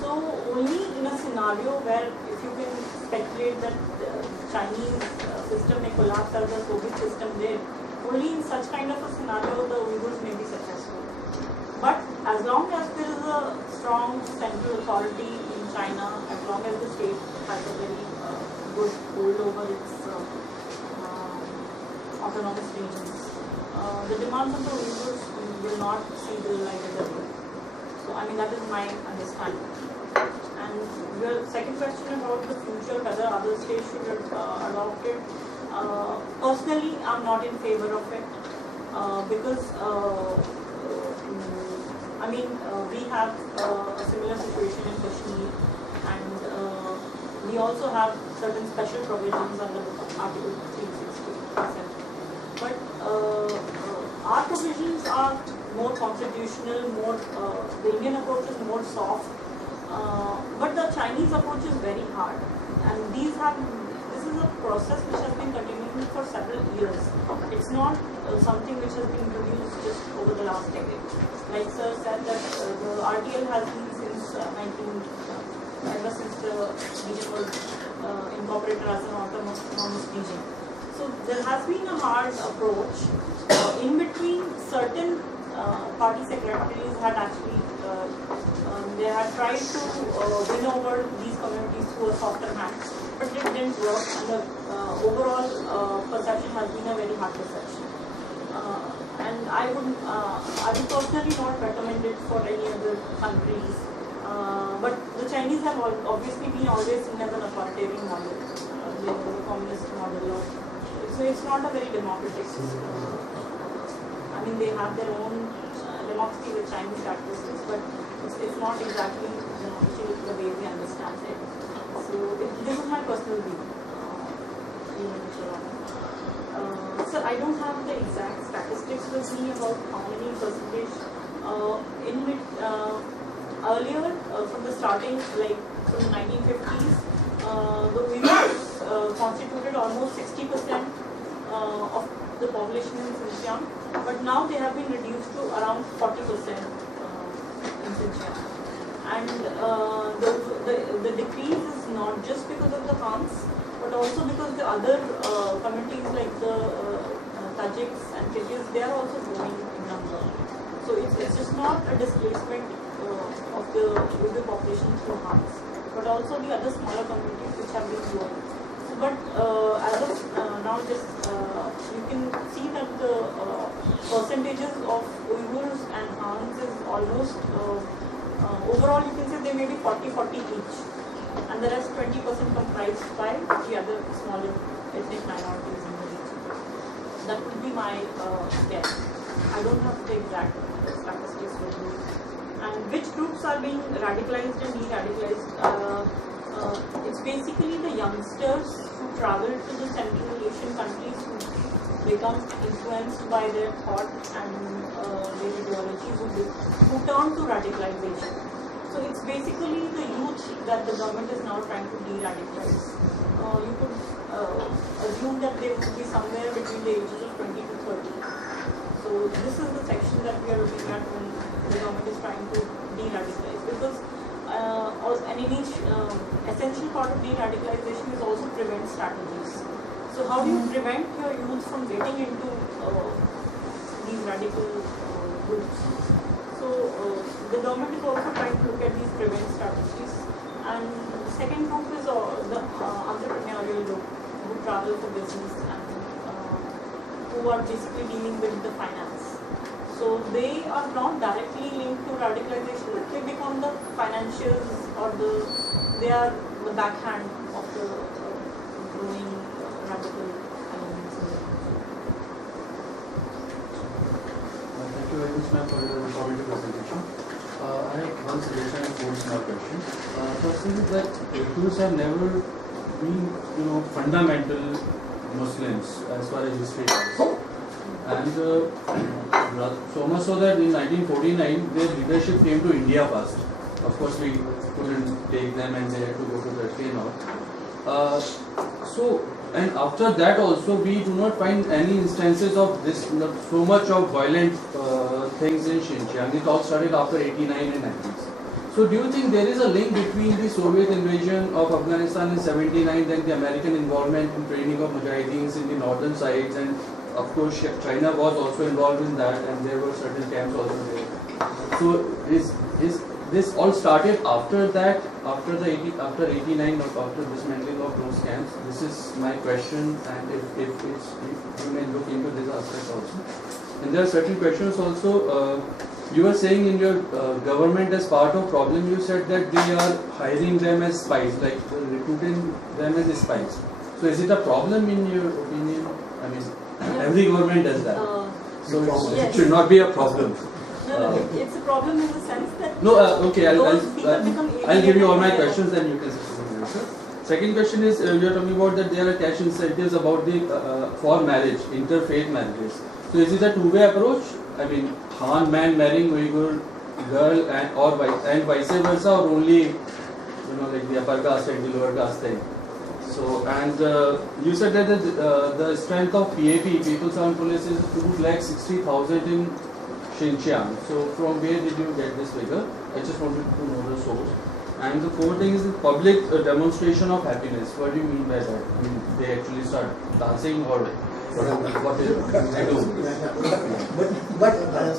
So only in a scenario where if you can speculate that the Chinese system may collapse as the Soviet system did, only in such kind of a scenario the Uyghurs may be successful. But as long as there is a strong central authority in China, as long as the state has a very good hold over its autonomous regions, the demands of the Uyghurs will not see the light of the day. So, I mean, that is my understanding. And your second question about the future, whether other states should adopt it, personally, I'm not in favor of it because, I mean, we have a similar situation in Kashmir, and we also have certain special provisions under Article 360. But our provisions are more constitutional, more the Indian approach is more soft, but the Chinese approach is very hard. And this is a process which has been continuing for several years. It's not something which has been introduced just over the last decade. Like sir said that the RTL has been since ever since the region was incorporated as an autonomous region. So there has been a hard approach. In between, certain party secretaries had actually they had tried to win over these communities through a softer hand, but it didn't work, and the overall perception has been a very hard perception. And I would personally not recommend it for any other countries. But the Chinese have obviously been always seen as an authoritarian model, the communist model. So it's not a very democratic. I mean, they have their own democracy with Chinese characteristics, but it's not exactly democracy the way we understand it. So this is my personal view. Sir, I don't have the exact statistics with me about how many percentage. Earlier, from the starting, like from the 1950s, the Uyghurs constituted almost 60% of the population in Xinjiang, but now they have been reduced to around 40% in Xinjiang. And the decrease is not just because of the Khans, but also because the other communities like the Tajiks and Kyrgyz, they are also growing in number. So it's just not a displacement of the Uyghur population through Khans, but also the other smaller communities which have been growing. But as of now, just you can see that the percentages of Uyghurs and Khans is almost overall you can say they may be 40-40 each, and the rest 20% comprised by the other smaller ethnic minorities in the region. That would be my guess. I don't have the exact statistics with me. And which groups are being radicalized and de-radicalized? It's basically the youngsters who travel to the Central Asian countries who become influenced by their thought and their ideologies who turn to radicalization. So it's basically the youth that the government is now trying to de-radicalize. You could assume that they would be somewhere between the ages of 20 to 30. So this is the section that we are looking at when the government is trying to de-radicalize, because an essential part of de-radicalization is also prevent strategies. So how do you prevent your youth from getting into these radical groups? So the government is also trying to look at these prevent strategies. And the second group is the entrepreneurial group who travel for business and who are basically dealing with the finance. So they are not directly linked to radicalization, but they become the financiers or they are the backhand of the growing radical elements in the country. Thank you very much, ma'am, for your informative presentation. I have one suggestion and four small questions. First thing is that Uyghurs have never been, fundamental Muslims as far as history goes. And so much so that in 1949 their leadership came to India first. Of course, we couldn't take them and they had to go to Turkey and all. And after that also we do not find any instances of this, so much of violent things in Xinjiang. It all started after 89 and 90s. So do you think there is a link between the Soviet invasion of Afghanistan in 79, then the American involvement in training of Mujahideens in the northern sides, and of course China was also involved in that, and there were certain camps also there. So is this all started after that, after 89, or after dismantling of those camps? This is my question, and if you may look into this aspect also. And there are certain questions also. You were saying in your government as part of problem, you said that they are hiring them as spies, like recruiting them as spies. So is it a problem in your opinion? I mean, every government does that. So it should not be a problem. No, it's a problem in the sense that okay, I'll give you all my questions, then you can answer. Second question is, you are talking about that there are cash incentives about the for marriage, interfaith marriages. So is it a two-way approach? I mean, Han man marrying Uyghur girl and vice versa, or only like the upper caste and the lower caste thing? So, and you said that the strength of PAP, People's Armed Police, is 260,000 in Xinjiang. So from where did you get this figure? I just wanted to know the source. And the fourth thing is the public demonstration of happiness. What do you mean by that? I mean, they actually start dancing, or What is I don't. But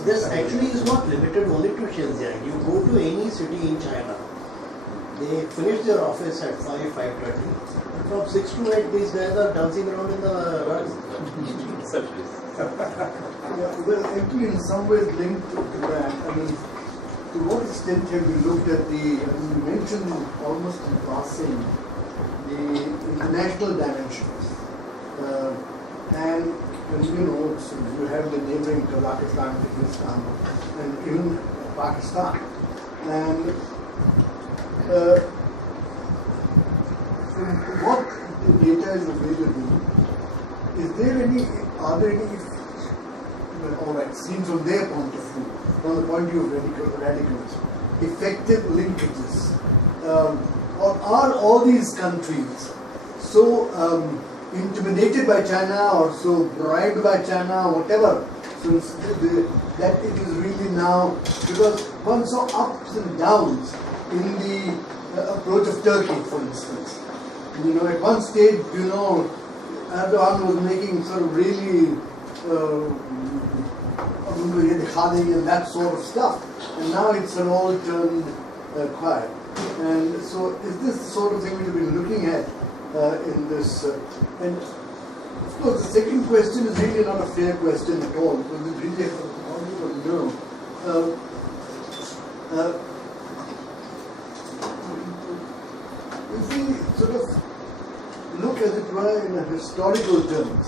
this actually is not limited only to Xinjiang. You go to any city in China, they finish their office at 5:30. From 6 to 8, these guys are dancing around in the road. Yeah, well, actually, in some ways linked to that, I mean, to what extent have you looked at the, I mean, you mentioned almost in passing the international dimensions. And you know, so you have the neighboring Kazakhstan, Kyrgyzstan, and even Pakistan. And from what the data is available, are there any, all right, seen from their point of view, from the point of view of radicalism, effective linkages? Or are all these countries so intimidated by China or so bribed by China or whatever, so that it is really now, because one saw ups and downs in the approach of Turkey, for instance. You know, at one stage, you know, Erdogan was making sort of really and that sort of stuff, and now it's all turned quiet. And so, is this the sort of thing we've been looking at in this? And of course, the second question is really not a fair question at all, because it's really how you know. If we sort of look, as it were, in a historical terms,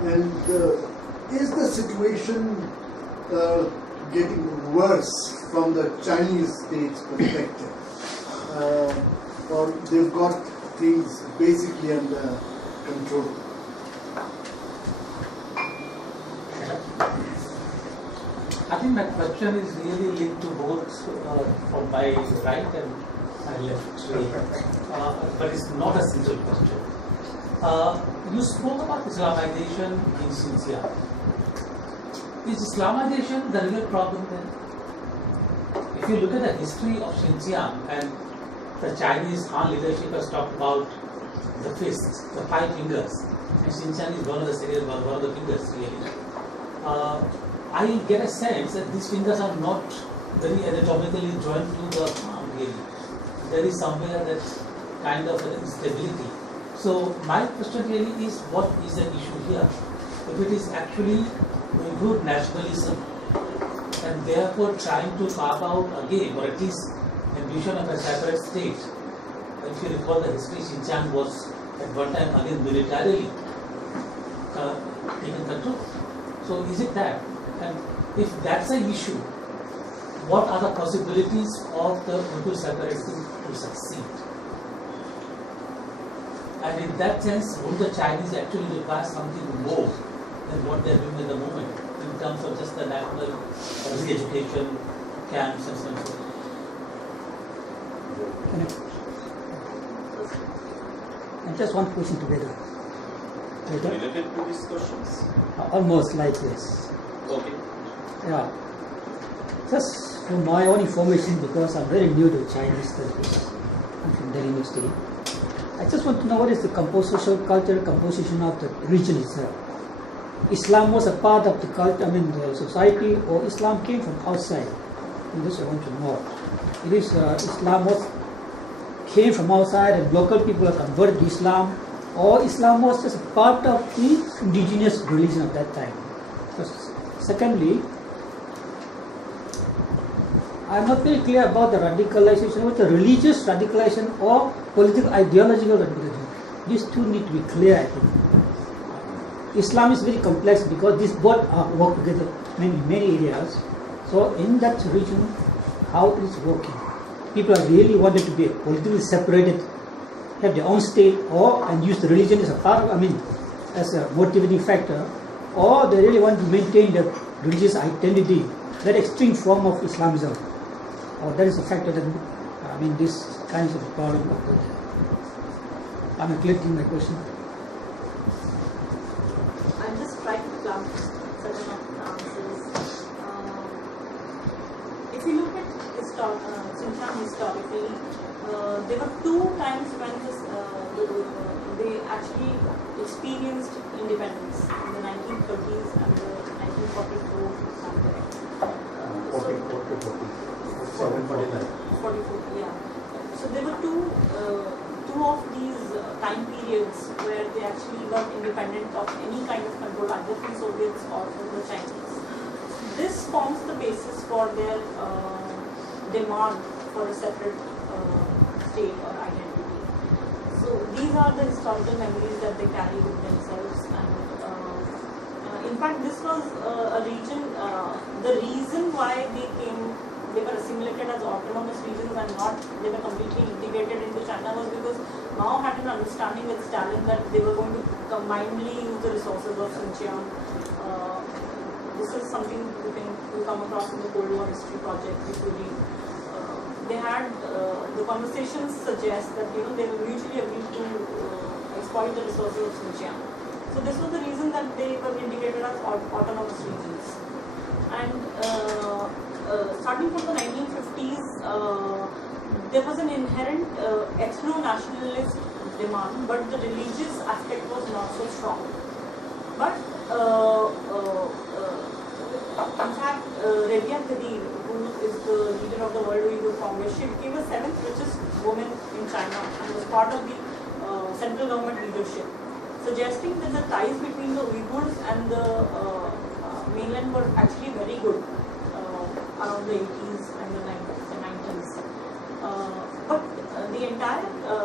and is the situation getting worse from the Chinese state's perspective, or they've got things basically under control? I think my question is really linked to both from my right and my left way, but it's not a single question. You spoke about Islamization in Xinjiang. Is Islamization the real problem then? If you look at the history of Xinjiang, and the Chinese Han leadership has talked about the fists, the 5 fingers, and Xinjiang is one of the cities, one of the fingers really. I get a sense that these fingers are not very anatomically joined to the palm really. There is somewhere that kind of instability. So my question really is, what is the issue here? If it is actually Uyghur nationalism and therefore trying to carve out again, or at least ambition of a separate state. If you recall the history, Xinjiang was at one time again militarily taken control. So is it that? And if that's an issue, what are the possibilities of the Uyghur separatism to succeed? And in that sense, would the Chinese actually require something more than what they're doing at the moment in terms of just the national re-education camps and so on? And just one question together. Related to these questions? Almost like this. Okay. Yeah. Just for my own information, because I'm very new to Chinese studies. I'm from Delhi University. I just want to know what is the social cultural composition of the region itself. Islam was a part of the culture, the society, or Islam came from outside? And this I want to know. It is Islam came from outside and local people are converted to Islam, or Islam was just a part of the indigenous religion at that time. Secondly, I am not very clear about the radicalization, whether the religious radicalization or political ideological radicalization. These two need to be clear, I think. Islam is very complex because these both work together in many areas. So in that region, how it is working? People are really wanted to be politically separated, have their own state, and use the religion as a part of, as a motivating factor, or they really want to maintain the religious identity, that extreme form of Islamism. Or that is a factor that, this kinds of problem. I'm neglecting my question. I'm just trying to plug certain of the answers. If you look at Xinjiang historically, there were 2 times when they actually actually experienced independence in the 1930s and the 1944 something. 44, yeah. So there were two of these time periods where they actually were independent of any kind of control, either from Soviets or from the Chinese. This forms the basis for their demand for a separate state or identity. So these are the historical memories that they carry with themselves, and in fact this was a region, the reason why they were assimilated as autonomous regions and not they were completely integrated into China was because Mao had an understanding with Stalin that they were going to combinedly use the resources of Xinjiang. This is something you come across in the Cold War History Project if you read. They had the conversations suggest that they were mutually agreed to exploit the resources of Xinjiang. So this was the reason that they were indicated as autonomous regions. And starting from the 1950s, there was an inherent ethno-nationalist demand, but the religious aspect was not so strong. But in fact, Rabia Kadir, who is the leader of the World Uyghur Congress, she became the 7th richest woman in China and was part of the central government leadership, suggesting that the ties between the Uyghurs and the mainland were actually very good around the 80s and the 90s. But the entire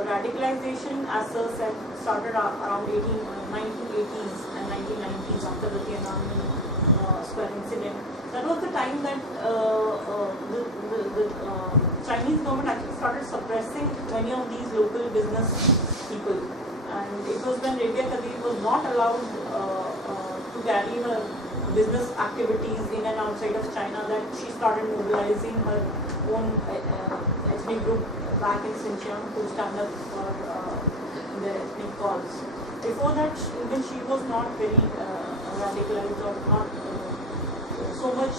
radicalization, as Sir said, started around 1980s and 1990s after the Tiananmen Square incident. That was the time that the Chinese government actually started suppressing many of these local business people. And it was when Rabia Kadir was not allowed to carry her business activities in and outside of China that she started mobilizing her own ethnic group back in Xinjiang to stand up for their ethnic cause. Before that, even she was not very radicalized or not so much,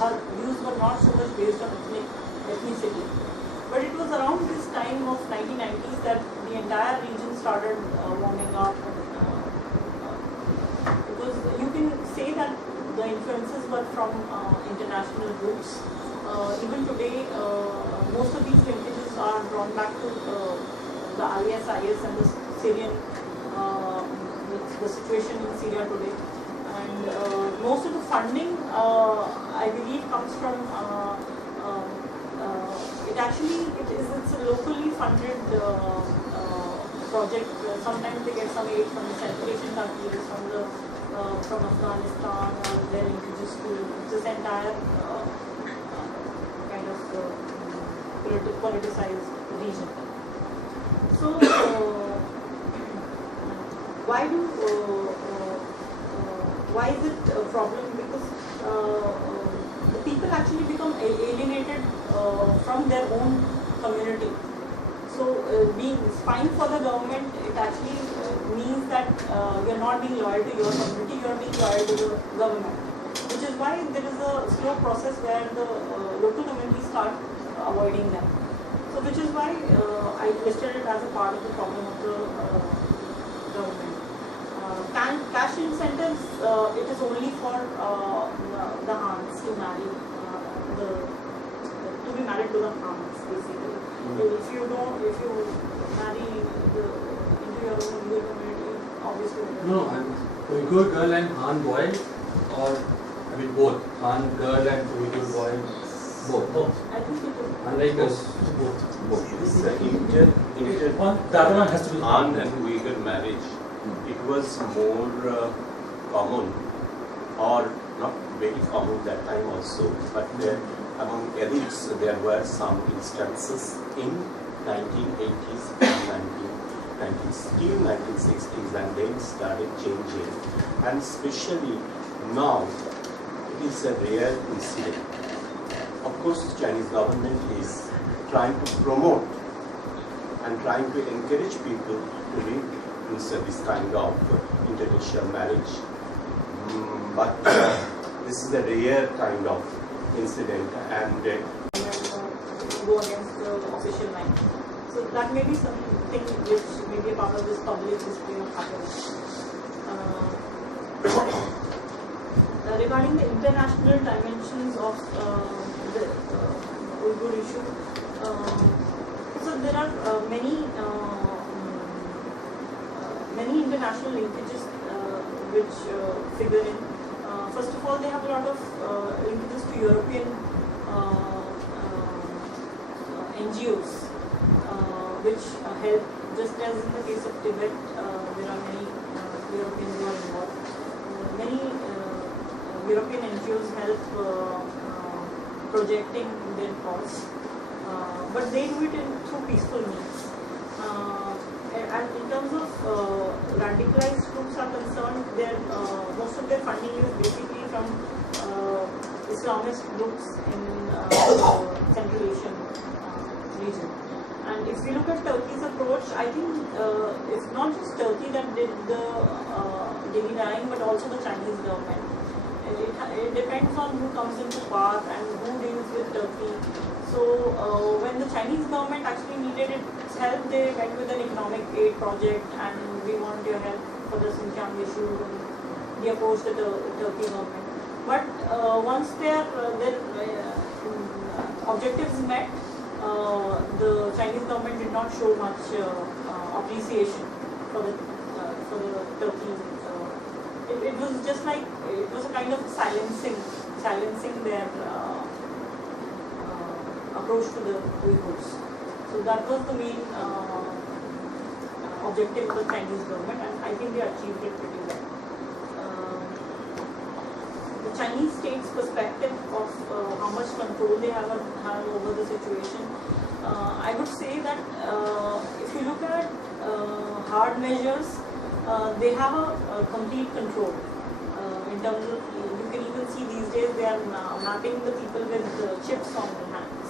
her views were not so much based on ethnicity. But it was around this time of 1990s that the entire region started warming up. Because you can say that the influences were from international groups. Even today, most of these linkages are drawn back to the ISIS and the Syrian, the situation in Syria today. And most of the funding, I believe, comes from it's a locally funded project. Sometimes they get some aid from the Central Asian countries, from Afghanistan, or their linkages to this entire kind of politicized region. So why is it a problem? Because the people actually become alienated from their own community. So being spying for the government, it actually means that you're not being loyal to your community, you're being loyal to the government. Which is why there is a slow process where the local communities start avoiding them. So which is why I listed it as a part of the problem of the government. Cash incentives, it is only for the Hans to marry, to be married to the Hans, basically. If you marry into your own Uyghur community, obviously. No, Uyghur girl and Han boy, or both Han girl and Uyghur boy, both. I think it is. Unlike us, both. The The other one has to be Han and Uyghur marriage, it was more common, or not very common that time also, but among elites there were some instances in 1980s and 1960s, and then started changing, and especially now it is a rare incident. Of course, the Chinese government is trying to promote and trying to encourage people to live in this kind of interracial marriage. But this is a rare kind of incident, and Go against the official line. So that may be something which may be a part of this public history of happening. Regarding the international dimensions of the Uyghur issue, so there are many international linkages which figure in. First of all, they have a lot of linkages to European NGOs, which help, just as in the case of Tibet, there are many Europeans who are involved. Many European NGOs help projecting their cause, but they do it through peaceful means. And in terms of radicalized groups are concerned, most of their funding is basically from Islamist groups in Central Asian region. And if we look at Turkey's approach, I think it's not just Turkey that did the de-radicalizing, but also the Chinese government. It depends on who comes into power and who deals with Turkey. So when the Chinese government actually needed its help, they went with an economic aid project and we want your help for the Xinjiang issue, and they approached the Turkey government. But once their objectives met, the Chinese government did not show much appreciation for the Turkey. It was just like, it was a kind of silencing their approach to the Uyghurs. So that was the main objective of the Chinese government, and I think they achieved it pretty well. The Chinese state's perspective of how much control they have over the situation, I would say that if you look at hard measures, they have a complete control in terms of, you can even see these days they are mapping the people with chips on their hands,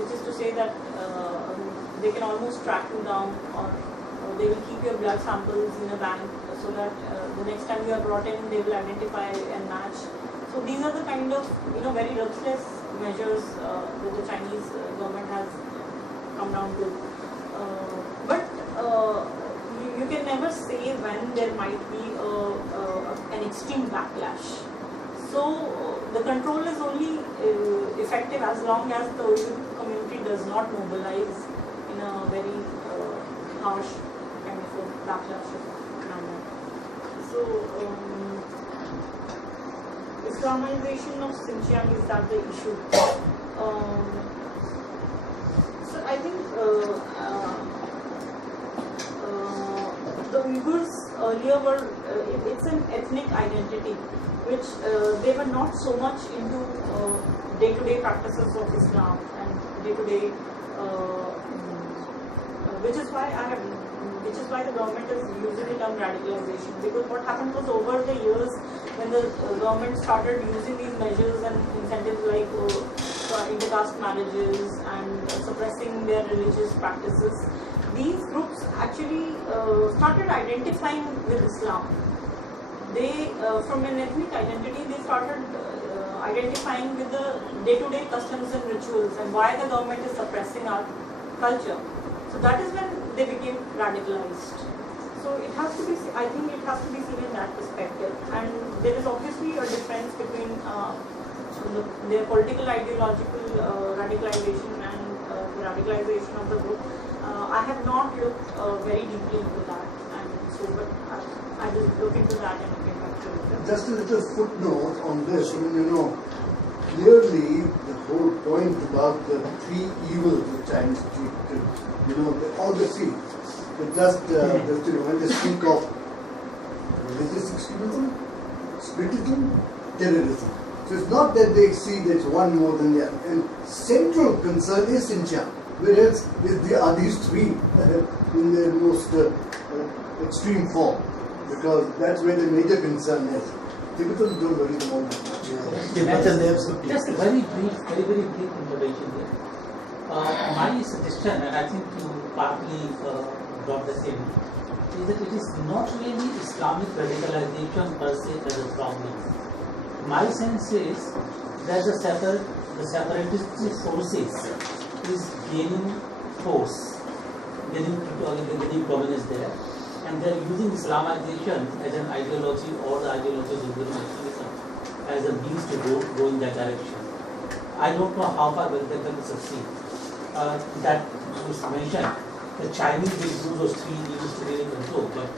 which is to say that they can almost track you down, or they will keep your blood samples in a bank so that the next time you are brought in, they will identify and match. So these are the kind of very ruthless measures that the Chinese government has come down to. But you can never say when there might be an extreme backlash. So the control is only effective as long as the Uyghur community does not mobilize in a very harsh kind of a backlash manner. So Islamization of Xinjiang, is that the issue? So I think the Uyghurs earlier were, it's an ethnic identity, which they were not so much into day-to-day practices of Islam and day-to-day, which is why the government is using the term radicalization. Because what happened was, over the years, when the government started using these measures and incentives like intercaste marriages and suppressing their religious practices, these groups actually started identifying with Islam. They, from an ethnic identity, they started identifying with the day-to-day customs and rituals and why the government is suppressing our culture. So that is when they became radicalized. So it has to be, I think it has to be seen in that perspective. And there is obviously a difference between their political ideological radicalization and the radicalization of the group. I have not looked very deeply into that, and so, but I will look into that and get back to it. Just a little footnote on this. I mean, clearly the whole point about the three evils the Chinese treated, they always see. They just, when they speak of religious extremism, spiritism, terrorism. So it's not that they see there's one more than the other. And central concern is Xinjiang. Whereas are these three in their most extreme form, because that's where the major concern is. Tibetans don't worry about that much. Just a very brief intervention here. My suggestion, and I think you partly got the same, is that it is not really Islamic radicalization per se that is problem. My sense is that the separatist forces is gaining force getting prominence there, and they are using Islamization as an ideology or the ideology of extremism as a means to go in that direction. I don't know how far they can succeed. That was mentioned, the Chinese will use those 3 E's to really control, but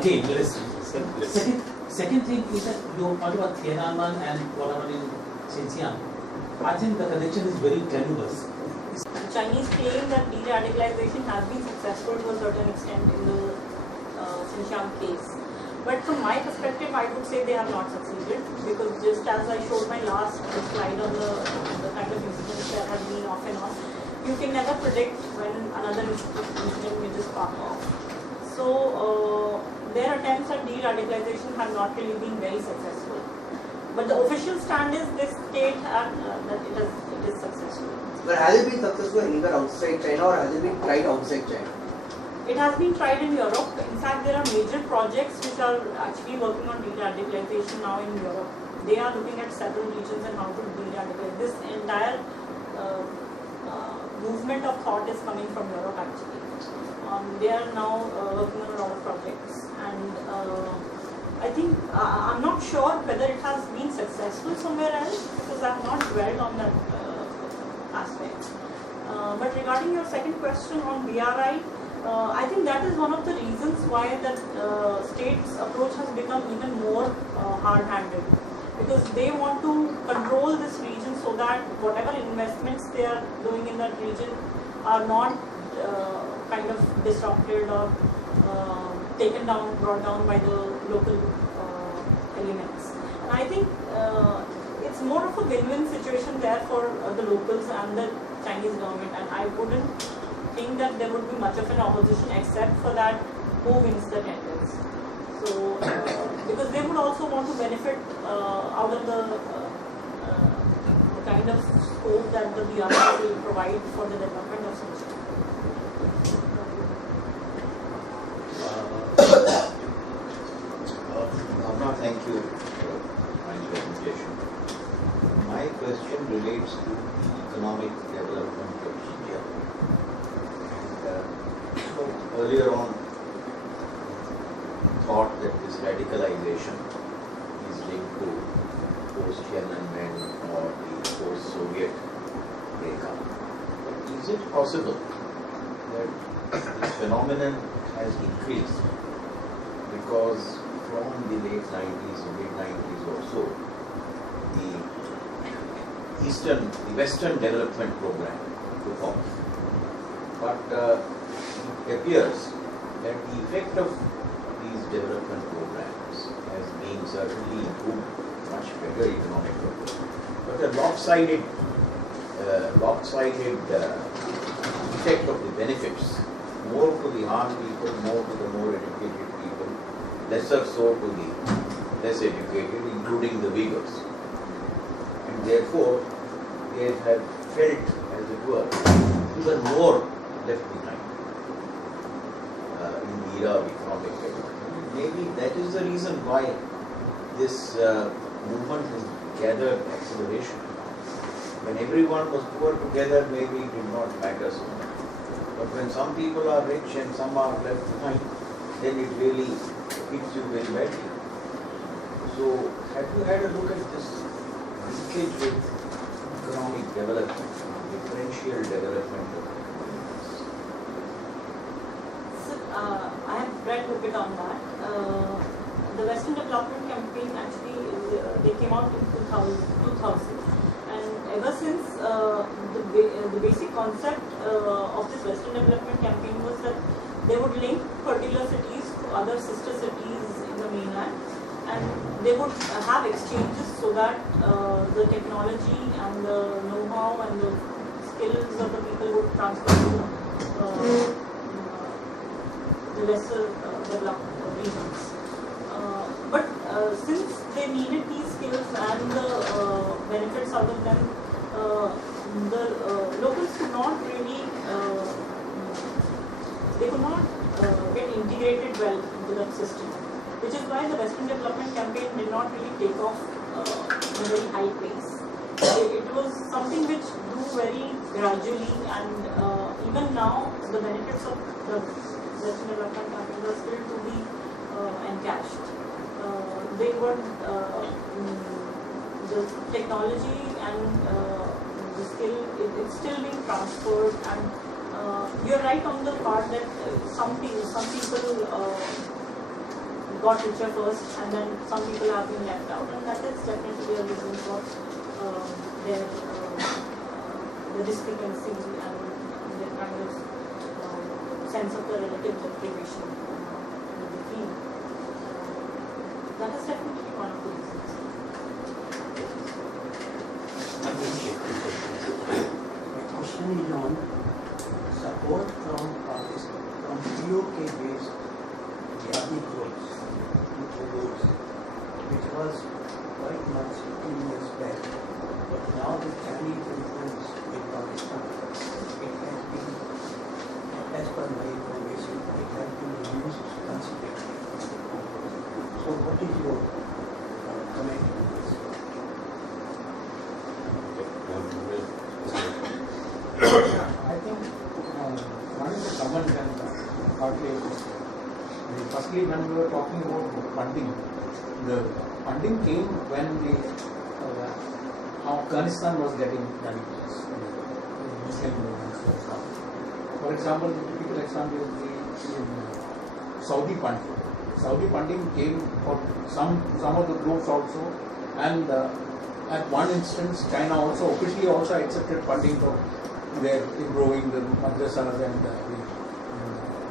again, let us see. Second thing is that you talk about Tiananmen and whatever in Xinjiang. I think the connection is very tenuous. The Chinese claim that de-radicalization has been successful to a certain extent in the Xinjiang case. But from my perspective, I would say they have not succeeded, because just as I showed my last slide on the kind of incidents that have been off and on, you can never predict when another incident may just spark off. So their attempts at de-radicalization have not really been very successful. But the official stand is this state that it is successful. But has it been successful anywhere outside China, or has it been tried outside China? It has been tried in Europe. In fact, there are major projects which are actually working on de-radicalization now in Europe. They are looking at several regions and how to de-radicalize. This entire movement of thought is coming from Europe actually. They are now working on a lot of projects, and I think I'm not sure whether it has been successful somewhere else, because I have not dwelled on that aspect. But regarding your second question on BRI, I think that is one of the reasons why that state's approach has become even more hard-handed, because they want to control this region so that whatever investments they are doing in that region are not kind of disrupted or brought down by the local elements. And I think it's more of a win-win situation there for the locals and the Chinese government, and I wouldn't think that there would be much of an opposition except for that who wins the tenders. So, because they would also want to benefit out of the kind of scope that the BRI will provide for the development of Xinjiang. Bhavna, thank you for my presentation. My question relates to the economic development of Xinjiang. And earlier on, thought that this radicalization is linked to post-Tiananmen or the post-Soviet breakup. But is it possible that this phenomenon has increased because from the late 90s or mid-90s or so, the Western development program took off. But it appears that the effect of these development programs has been certainly improved much better economic growth, but a lopsided effect of the benefits, more to the harmed people, more to the more educated people, lesser so to the less educated, including the Uyghurs. And therefore, they have felt, as it were, even more left behind in the era of economic development. Maybe that is the reason why this movement has gathered acceleration. When everyone was poor together, maybe it did not matter so much. But when some people are rich and some are left behind, then it really hits you very badly. So, have you had a look at this linkage with economic development, differential development of economies? So, I have read a bit on that. The Western Development Campaign actually, they came out in 2000. And ever since, the basic concept of this Western Development Campaign was that they would link particular cities to other sister cities in the mainland, and they would have exchanges so that the technology and the know-how and the skills of the people would transfer to the lesser developed regions. But since they needed these skills and the benefits out of them, the locals could not really, they could not get integrated well into that system, which is why the Western Development Campaign did not really take off in a very high pace. It was something which grew very gradually, and even now, the benefits of the Western development countries are still to be encashed. They were the technology and the skill it's still being transferred, and you're right on the part that some people got richer first, and then some people have been left out, and that is definitely a reason for their the discrepancy and their kind of sense of the relative deprivation that they feel. That is definitely one of the reasons. My question is on support from Pakistan, from POK-based jihadi groups, which was quite much 15 years back. But now the Chinese influence in Pakistan, it has been, as per my information, it has been reduced considerably. So what is your comment on this? I think one is the comment and partly firstly when we were talking about funding, the funding came when the Afghanistan was getting radicalized, Muslim movements were starting. For example, the typical example is the Saudi funding. Saudi funding came for some of the groups also, and at one instance China also officially also accepted funding for their improving the madrasas and the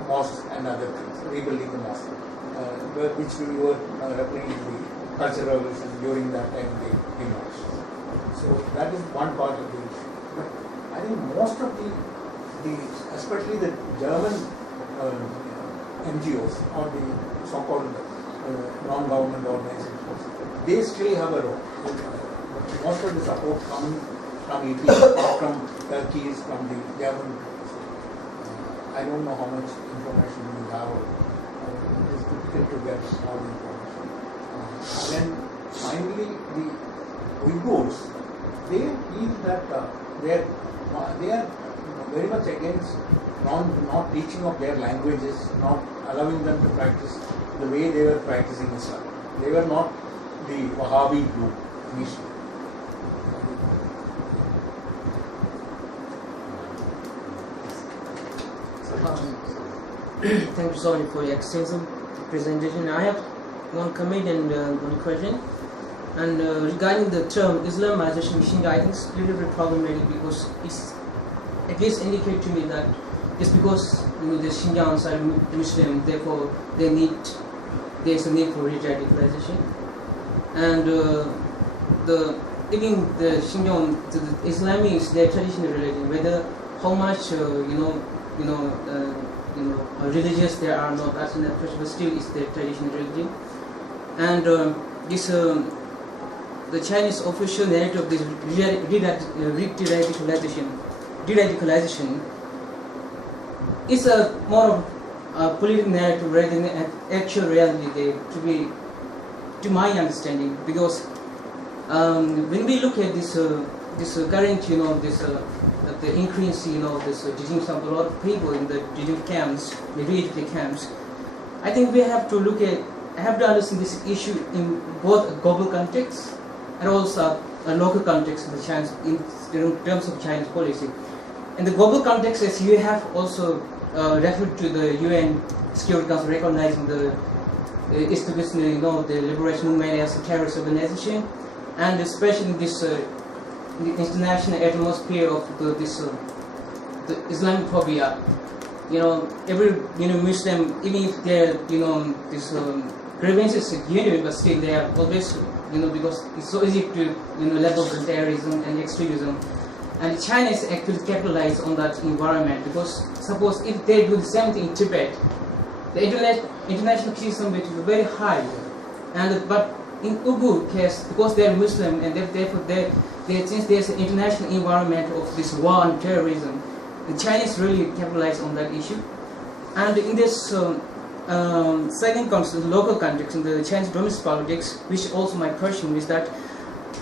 mosques and other things, rebuilding the mosques, which we were happening in the Cultural Revolution during that time they demolished. So that is one part of the issue. But I think most of the especially the German NGOs or the so-called non-government organizations, they still have a role. Most of the support coming from EP, from Turkey, from the German. I don't know how much information you have. It's difficult to get all the information. Then finally, the Uyghurs, they feel that they are very much against not teaching of their languages, not allowing them to practice the way they were practicing Islam. They were not the Wahhabi group initially. Thank you so much for your extensive presentation. I have one comment and one question. And regarding the term Islamization, Xinjiang, I think it's a little bit problematic because it's at least indicate to me that just because the Xinjiang are Muslim, therefore there's a need for de-radicalisation. And even the Xinjiang, the Islamic is their traditional religion. Whether how much religious there are not, that's not question, but still it's their traditional religion. And the Chinese official narrative of this de-radicalization is a more of a political narrative rather than an actual reality there, to my understanding. Because when we look at this current, the increase, this detention of a lot of people in the detention camps, the re-education camps, I think we have to understand this issue in both a global context and also a local context in terms of China's policy. In the global context, as you have also referred to the UN Security Council recognizing the establishment, the liberation movement as a terrorist organization, and especially this the international atmosphere of the Islamophobia. Every Muslim, even if they're this grievances are genuine, but still they are always because it's so easy to label the terrorism and extremism. And China is actually capitalized on that environment, because suppose if they do the same thing in Tibet, the international criticism rate is very high. But in Uyghur case, because they are Muslim and therefore since there's an international environment of this war and terrorism, the Chinese really capitalize on that issue. And in this second context, the local context, in the Chinese domestic politics, which also my question is that,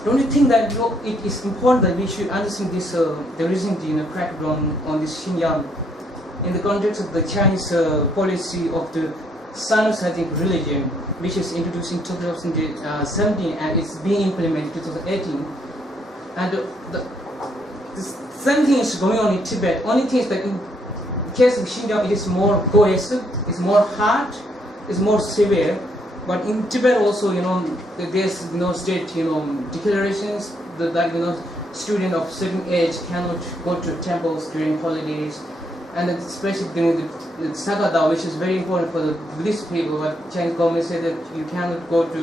don't you think that it is important that we should understand this the recent crackdown on this Xinjiang in the context of the Chinese policy of the Sino-Semitic religion, which is introduced in 2017 and it's being implemented in 2018. And the same thing is going on in Tibet. Only thing is that in case of Xinjiang, it is more coercive, it's more hard, it's more severe. But in Tibet also, there's state, declarations that student of certain age cannot go to temples during holidays, and especially during the Sagada, which is very important for the Buddhist people. But Chinese government said that you cannot go to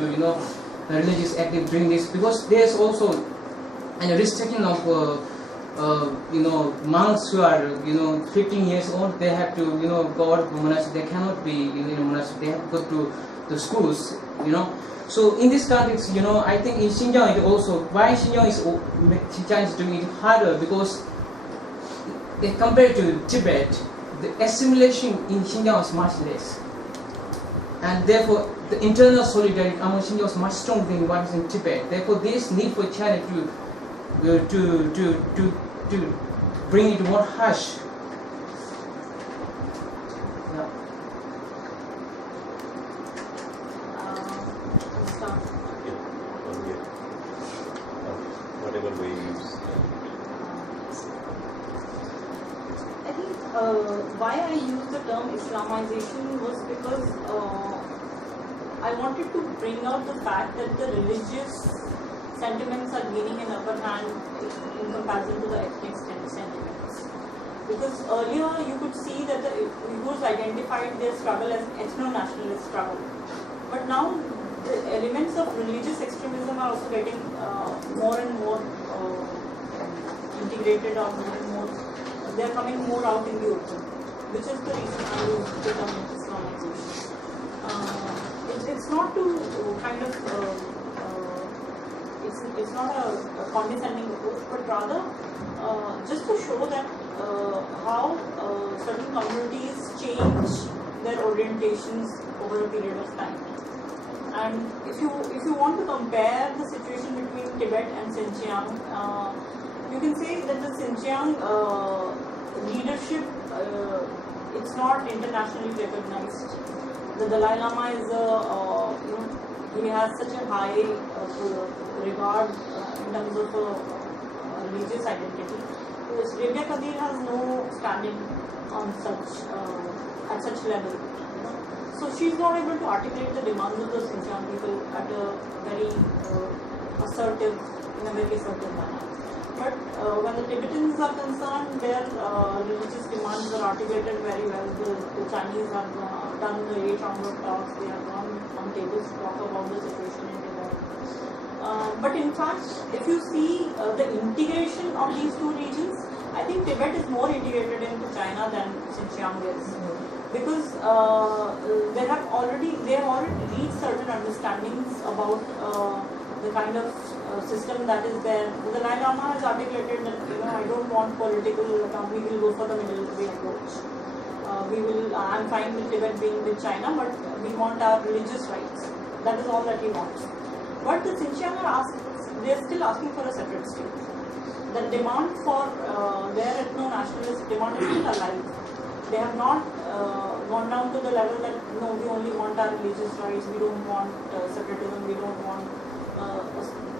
religious activity during this, because there's also a restriction of monks who are 15 years old. They have to go out of the monastery. They cannot be in a monastery. They have to go to the schools. So in this context, I think in Xinjiang it also, why Xinjiang is doing it harder, because compared to Tibet, the assimilation in Xinjiang was much less, and therefore the internal solidarity among Xinjiang was much stronger than what is in Tibet. Therefore, this need for China to bring it more harsh. Whatever way you use. I think why I used the term Islamization was because I wanted to bring out the fact that the religious sentiments are gaining an upper hand in comparison to the ethnic sentiments. Because earlier you could see that the Uyghurs identified their struggle as ethno-nationalist struggle. But now the elements of religious extremism are also getting more and more integrated, or more and more, they are coming more out in the open, which is the reason I used the term Islamization. It's not to kind of, it's not a condescending approach, but rather just to show that how certain communities change their orientations over a period of time. And if you want to compare the situation between Tibet and Xinjiang, you can say that the Xinjiang leadership, it's not internationally recognized. The Dalai Lama is he has such a high regard in terms of religious identity. Rabia Kadir has no standing on such at such level. So she's not able to articulate the demands of the Xinjiang people at a very assertive manner. But when the Tibetans are concerned, their religious demands are articulated very well. The Chinese have done the 8-round of talks. They have gone on tables to talk about the situation in Tibet. But in fact, if you see the integration of these two regions, I think Tibet is more integrated into China than Xinjiang is. Because they have already reached certain understandings about the kind of system that is there. The Dalai Lama has articulated that I don't want political autonomy. We will go for the middle way approach. I'm fine with Tibet being with China, but we want our religious rights. That is all that he wants. But the Xinjiang they are still asking for a separate state. The demand for their ethno-nationalist demand is still alive. They have not gone down to the level that no, we only want our religious rights, we don't want separatism, we don't want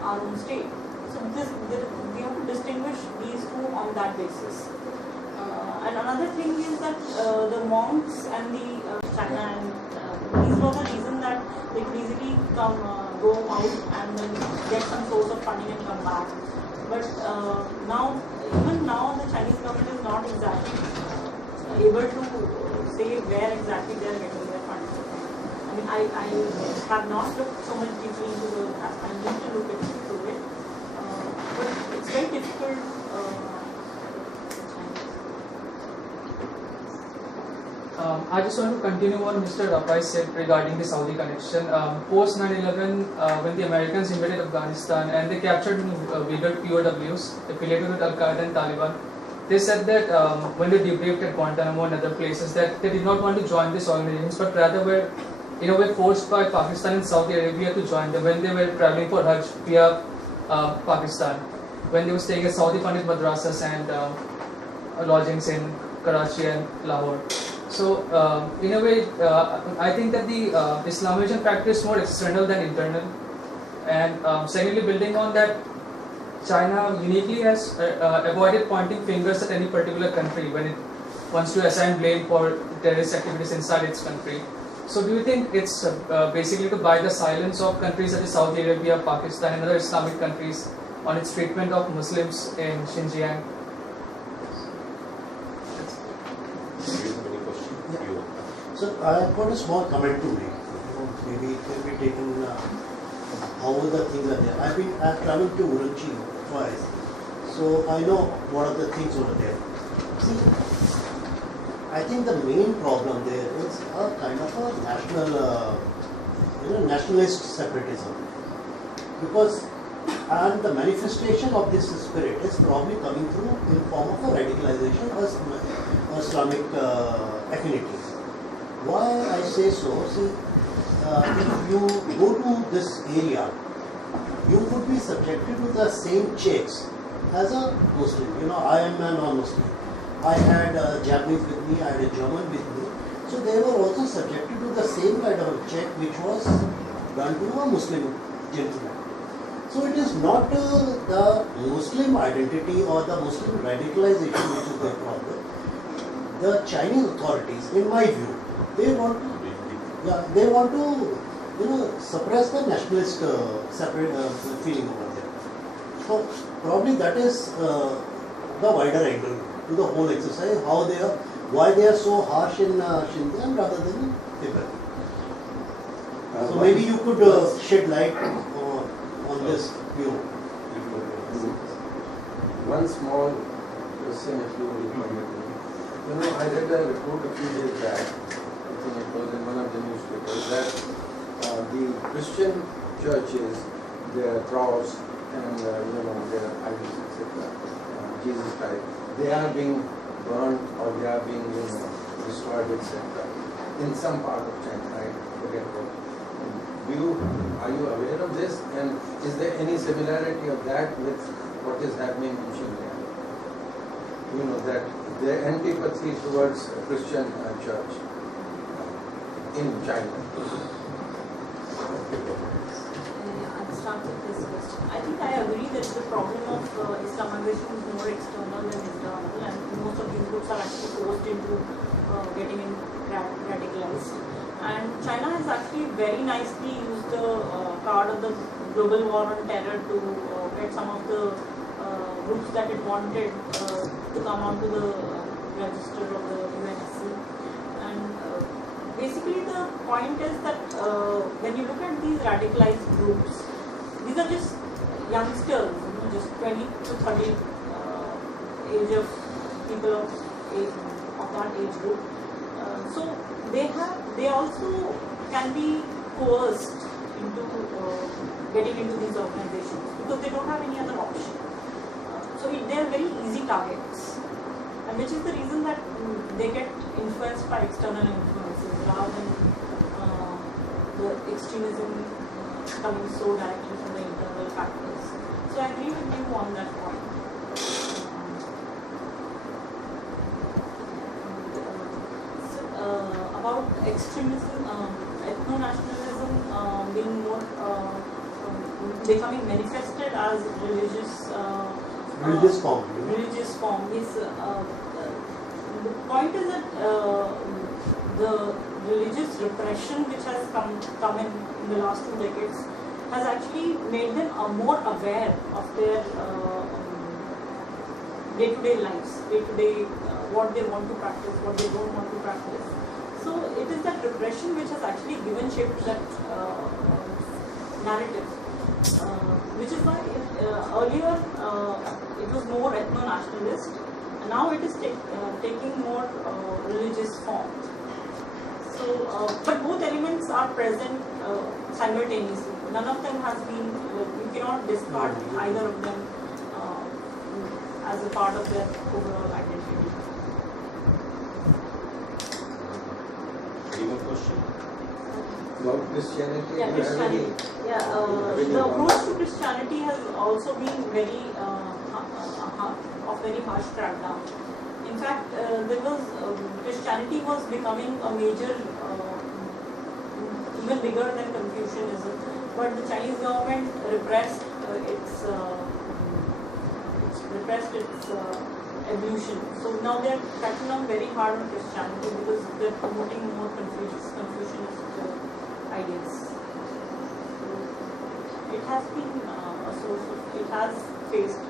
our own state. So we have to distinguish these two on that basis. And another thing is that the monks and the China, and these were the reason that they could easily go out and then get some source of funding and come back. But even now the Chinese government is not exactly able to say where exactly they are getting their funding. I mean, I have not looked so much deeply into I need to look into it. But it's very difficult. I just want to continue what Mr. Rapai said regarding the Saudi connection. Post 9/11, when the Americans invaded Afghanistan and they captured Uyghur POWs affiliated with Al-Qaeda and Taliban, they said that when they debriefed at Guantanamo and other places, that they did not want to join these organizations, but rather were forced by Pakistan and Saudi Arabia to join them when they were traveling for Hajj via Pakistan, when they were staying at Saudi-funded madrasas and lodgings in Karachi and Lahore. So, in a way, I think that the Islamization practice is more external than internal. And secondly, building on that, China uniquely has avoided pointing fingers at any particular country when it wants to assign blame for terrorist activities inside its country. So do you think it's basically to buy the silence of countries such as Saudi Arabia, Pakistan and other Islamic countries on its treatment of Muslims in Xinjiang? So I've got a small comment to make. Maybe it can be taken how the things are there. I've traveled to Urumqi twice, so I know what are the things over there. See, I think the main problem there is a kind of a national, nationalist separatism, because and the manifestation of this spirit is probably coming through in form of a radicalization of Islamic affinities. Why I say so? See, if you go to this area, you would be subjected to the same checks as a Muslim. I am a non-Muslim. I had a Japanese with me, I had a German with me. So they were also subjected to the same kind of check which was done to a Muslim gentleman. So it is not the Muslim identity or the Muslim radicalization which is the problem. The Chinese authorities, in my view, they want to suppress the nationalist feeling over there. So probably that is the wider angle to the whole exercise, why they are so harsh in Xinjiang rather than in Tibet. So maybe you could shed light on this view. One small question, if you will permit me. I read a report a few days back, I think it was in one of the newspapers, that the Christian churches, their cross and their idols, etc., Jesus Christ, they are being burned or they are being destroyed, etc. in some part of China. I forget what. Are you aware of this? And is there any similarity of that with what is happening in Xinjiang? That the antipathy towards a Christian church in China. I'll start with this question. I think I agree that the problem of Islamization is more external than internal, and most of these groups are actually forced into getting radicalized. And China has actually very nicely used the card of the global war on terror to get some of the groups that it wanted to come onto the register of the UNSC. And basically the point is that when you look at these radicalized groups, these are just youngsters, just 20 to 30 age of people of that age group. So they also can be coerced into getting into these organizations because they don't have any other option. So they are very easy targets, and which is the reason that they get influenced by external influences rather than the extremism coming so directly from the internal factors. So I agree with you on that point. About extremism, ethno-nationalism being more becoming manifested as religious form. Religious form is the point is that the religious repression which has come in the last 2 decades has actually made them more aware of their day-to-day lives, day-to-day what they want to practice, what they don't want to practice. So it is that repression which has actually given shape to that narrative, which is why earlier it was more ethno-nationalist, and now it is taking more religious form. So, but both elements are present simultaneously. None of them has been, you cannot discard either of them as a part of their overall identity. Any more question? About Christianity? Yeah, Christianity. The approach to Christianity has also been very of very harsh crackdown. In In fact, Christianity was becoming a major, even bigger than Confucianism, but the Chinese government repressed its evolution. So now they are cracking down very hard on Christianity because they are promoting more Confucianist ideas. So it has been a source of, it has faced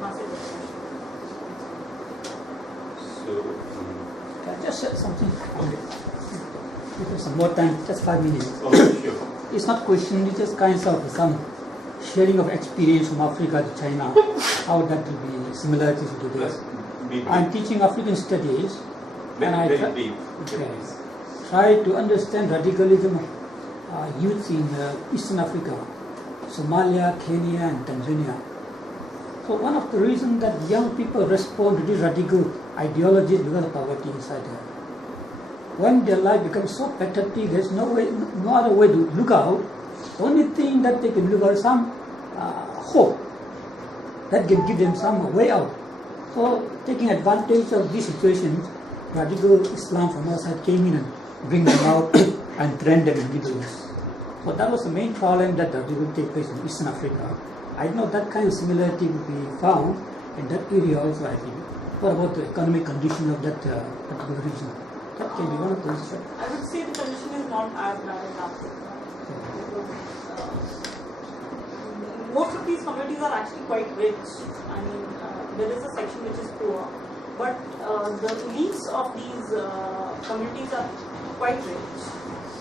massive opposition. So, Can I just say something? If there's some more time, just 5 minutes. okay, sure. It's not question, it's just kinds of some sharing of experience from Africa to China, how that will be similarities to this. I'm teaching African studies, and I try to understand radicalism of youth in Eastern Africa, Somalia, Kenya, and Tanzania. So one of the reasons that young people respond to these radical ideologies is because of poverty inside there. When their life becomes so pathetic, there's no other way to look out. The only thing that they can look out is some hope that can give them some way out. So taking advantage of this situation, radical Islam from our side came in and bring them out and train them in the Middle East. So that was the main problem that will take place in Eastern Africa. I know that kind of similarity will be found in that area also, I think. What about the economic condition of that particular region? That can be one of those. I would say the condition is not as bad as Africa. Most of these communities are actually quite rich. I mean, there is a section which is poor, but the elites of these communities are quite rich.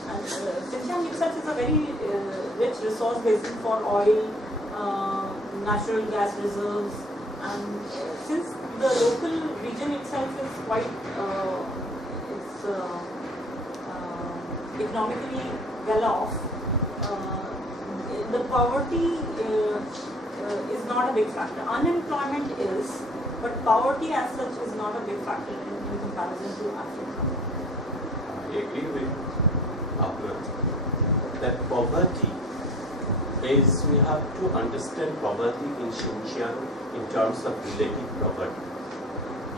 And Xinjiang itself is a very rich resource basin for oil, natural gas reserves, and since the local region itself is quite economically well off, the poverty is not a big factor. Unemployment is, but poverty as such is not a big factor in comparison to Africa. I agree with Bhavna that poverty is, we have to understand poverty in Xinjiang in terms of relative poverty.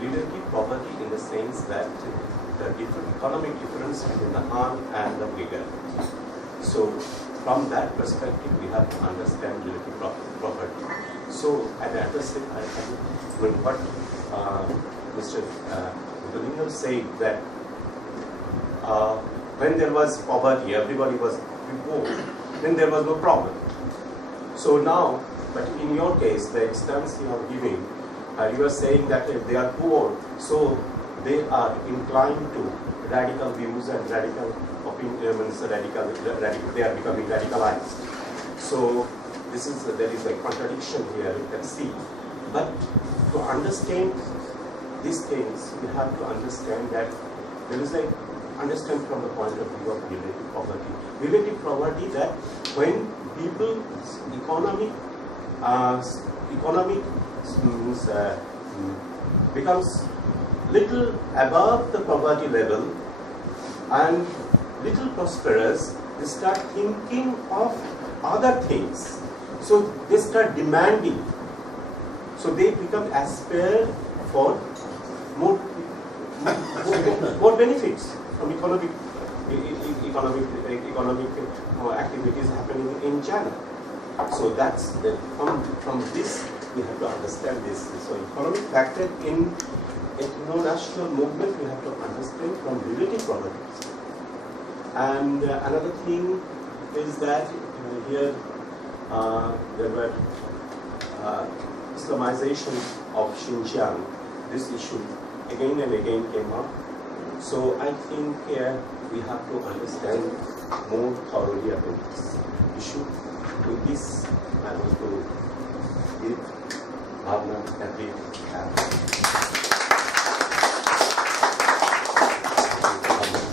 Relative poverty in the sense that the different economic difference between the Han and the Uyghur. So from that perspective, we have to understand relative poverty. So at the same time, what Mr. Uddalingam said that when there was poverty, everybody was poor, then there was no problem. So now, but in your case, the instance you are giving, you are saying that if they are poor, so they are inclined to radical views and radical opinions, they are becoming radicalized. So there is a contradiction here, you can see. But to understand these things, we have to understand that there is understand from the point of view of relative poverty. Relative poverty that when people's economic becomes little above the poverty level and little prosperous, they start thinking of other things. So they start demanding. So they become aspire for more benefits from economic activities happening in China. So that's from this we have to understand this. So economic factor in ethno-national movement we have to understand from relative properties. And another thing is that here there were Islamization of Xinjiang. This issue again and again came up. So I think we have to understand more thoroughly about this issue. With this, I want to give Bhavna a big hand.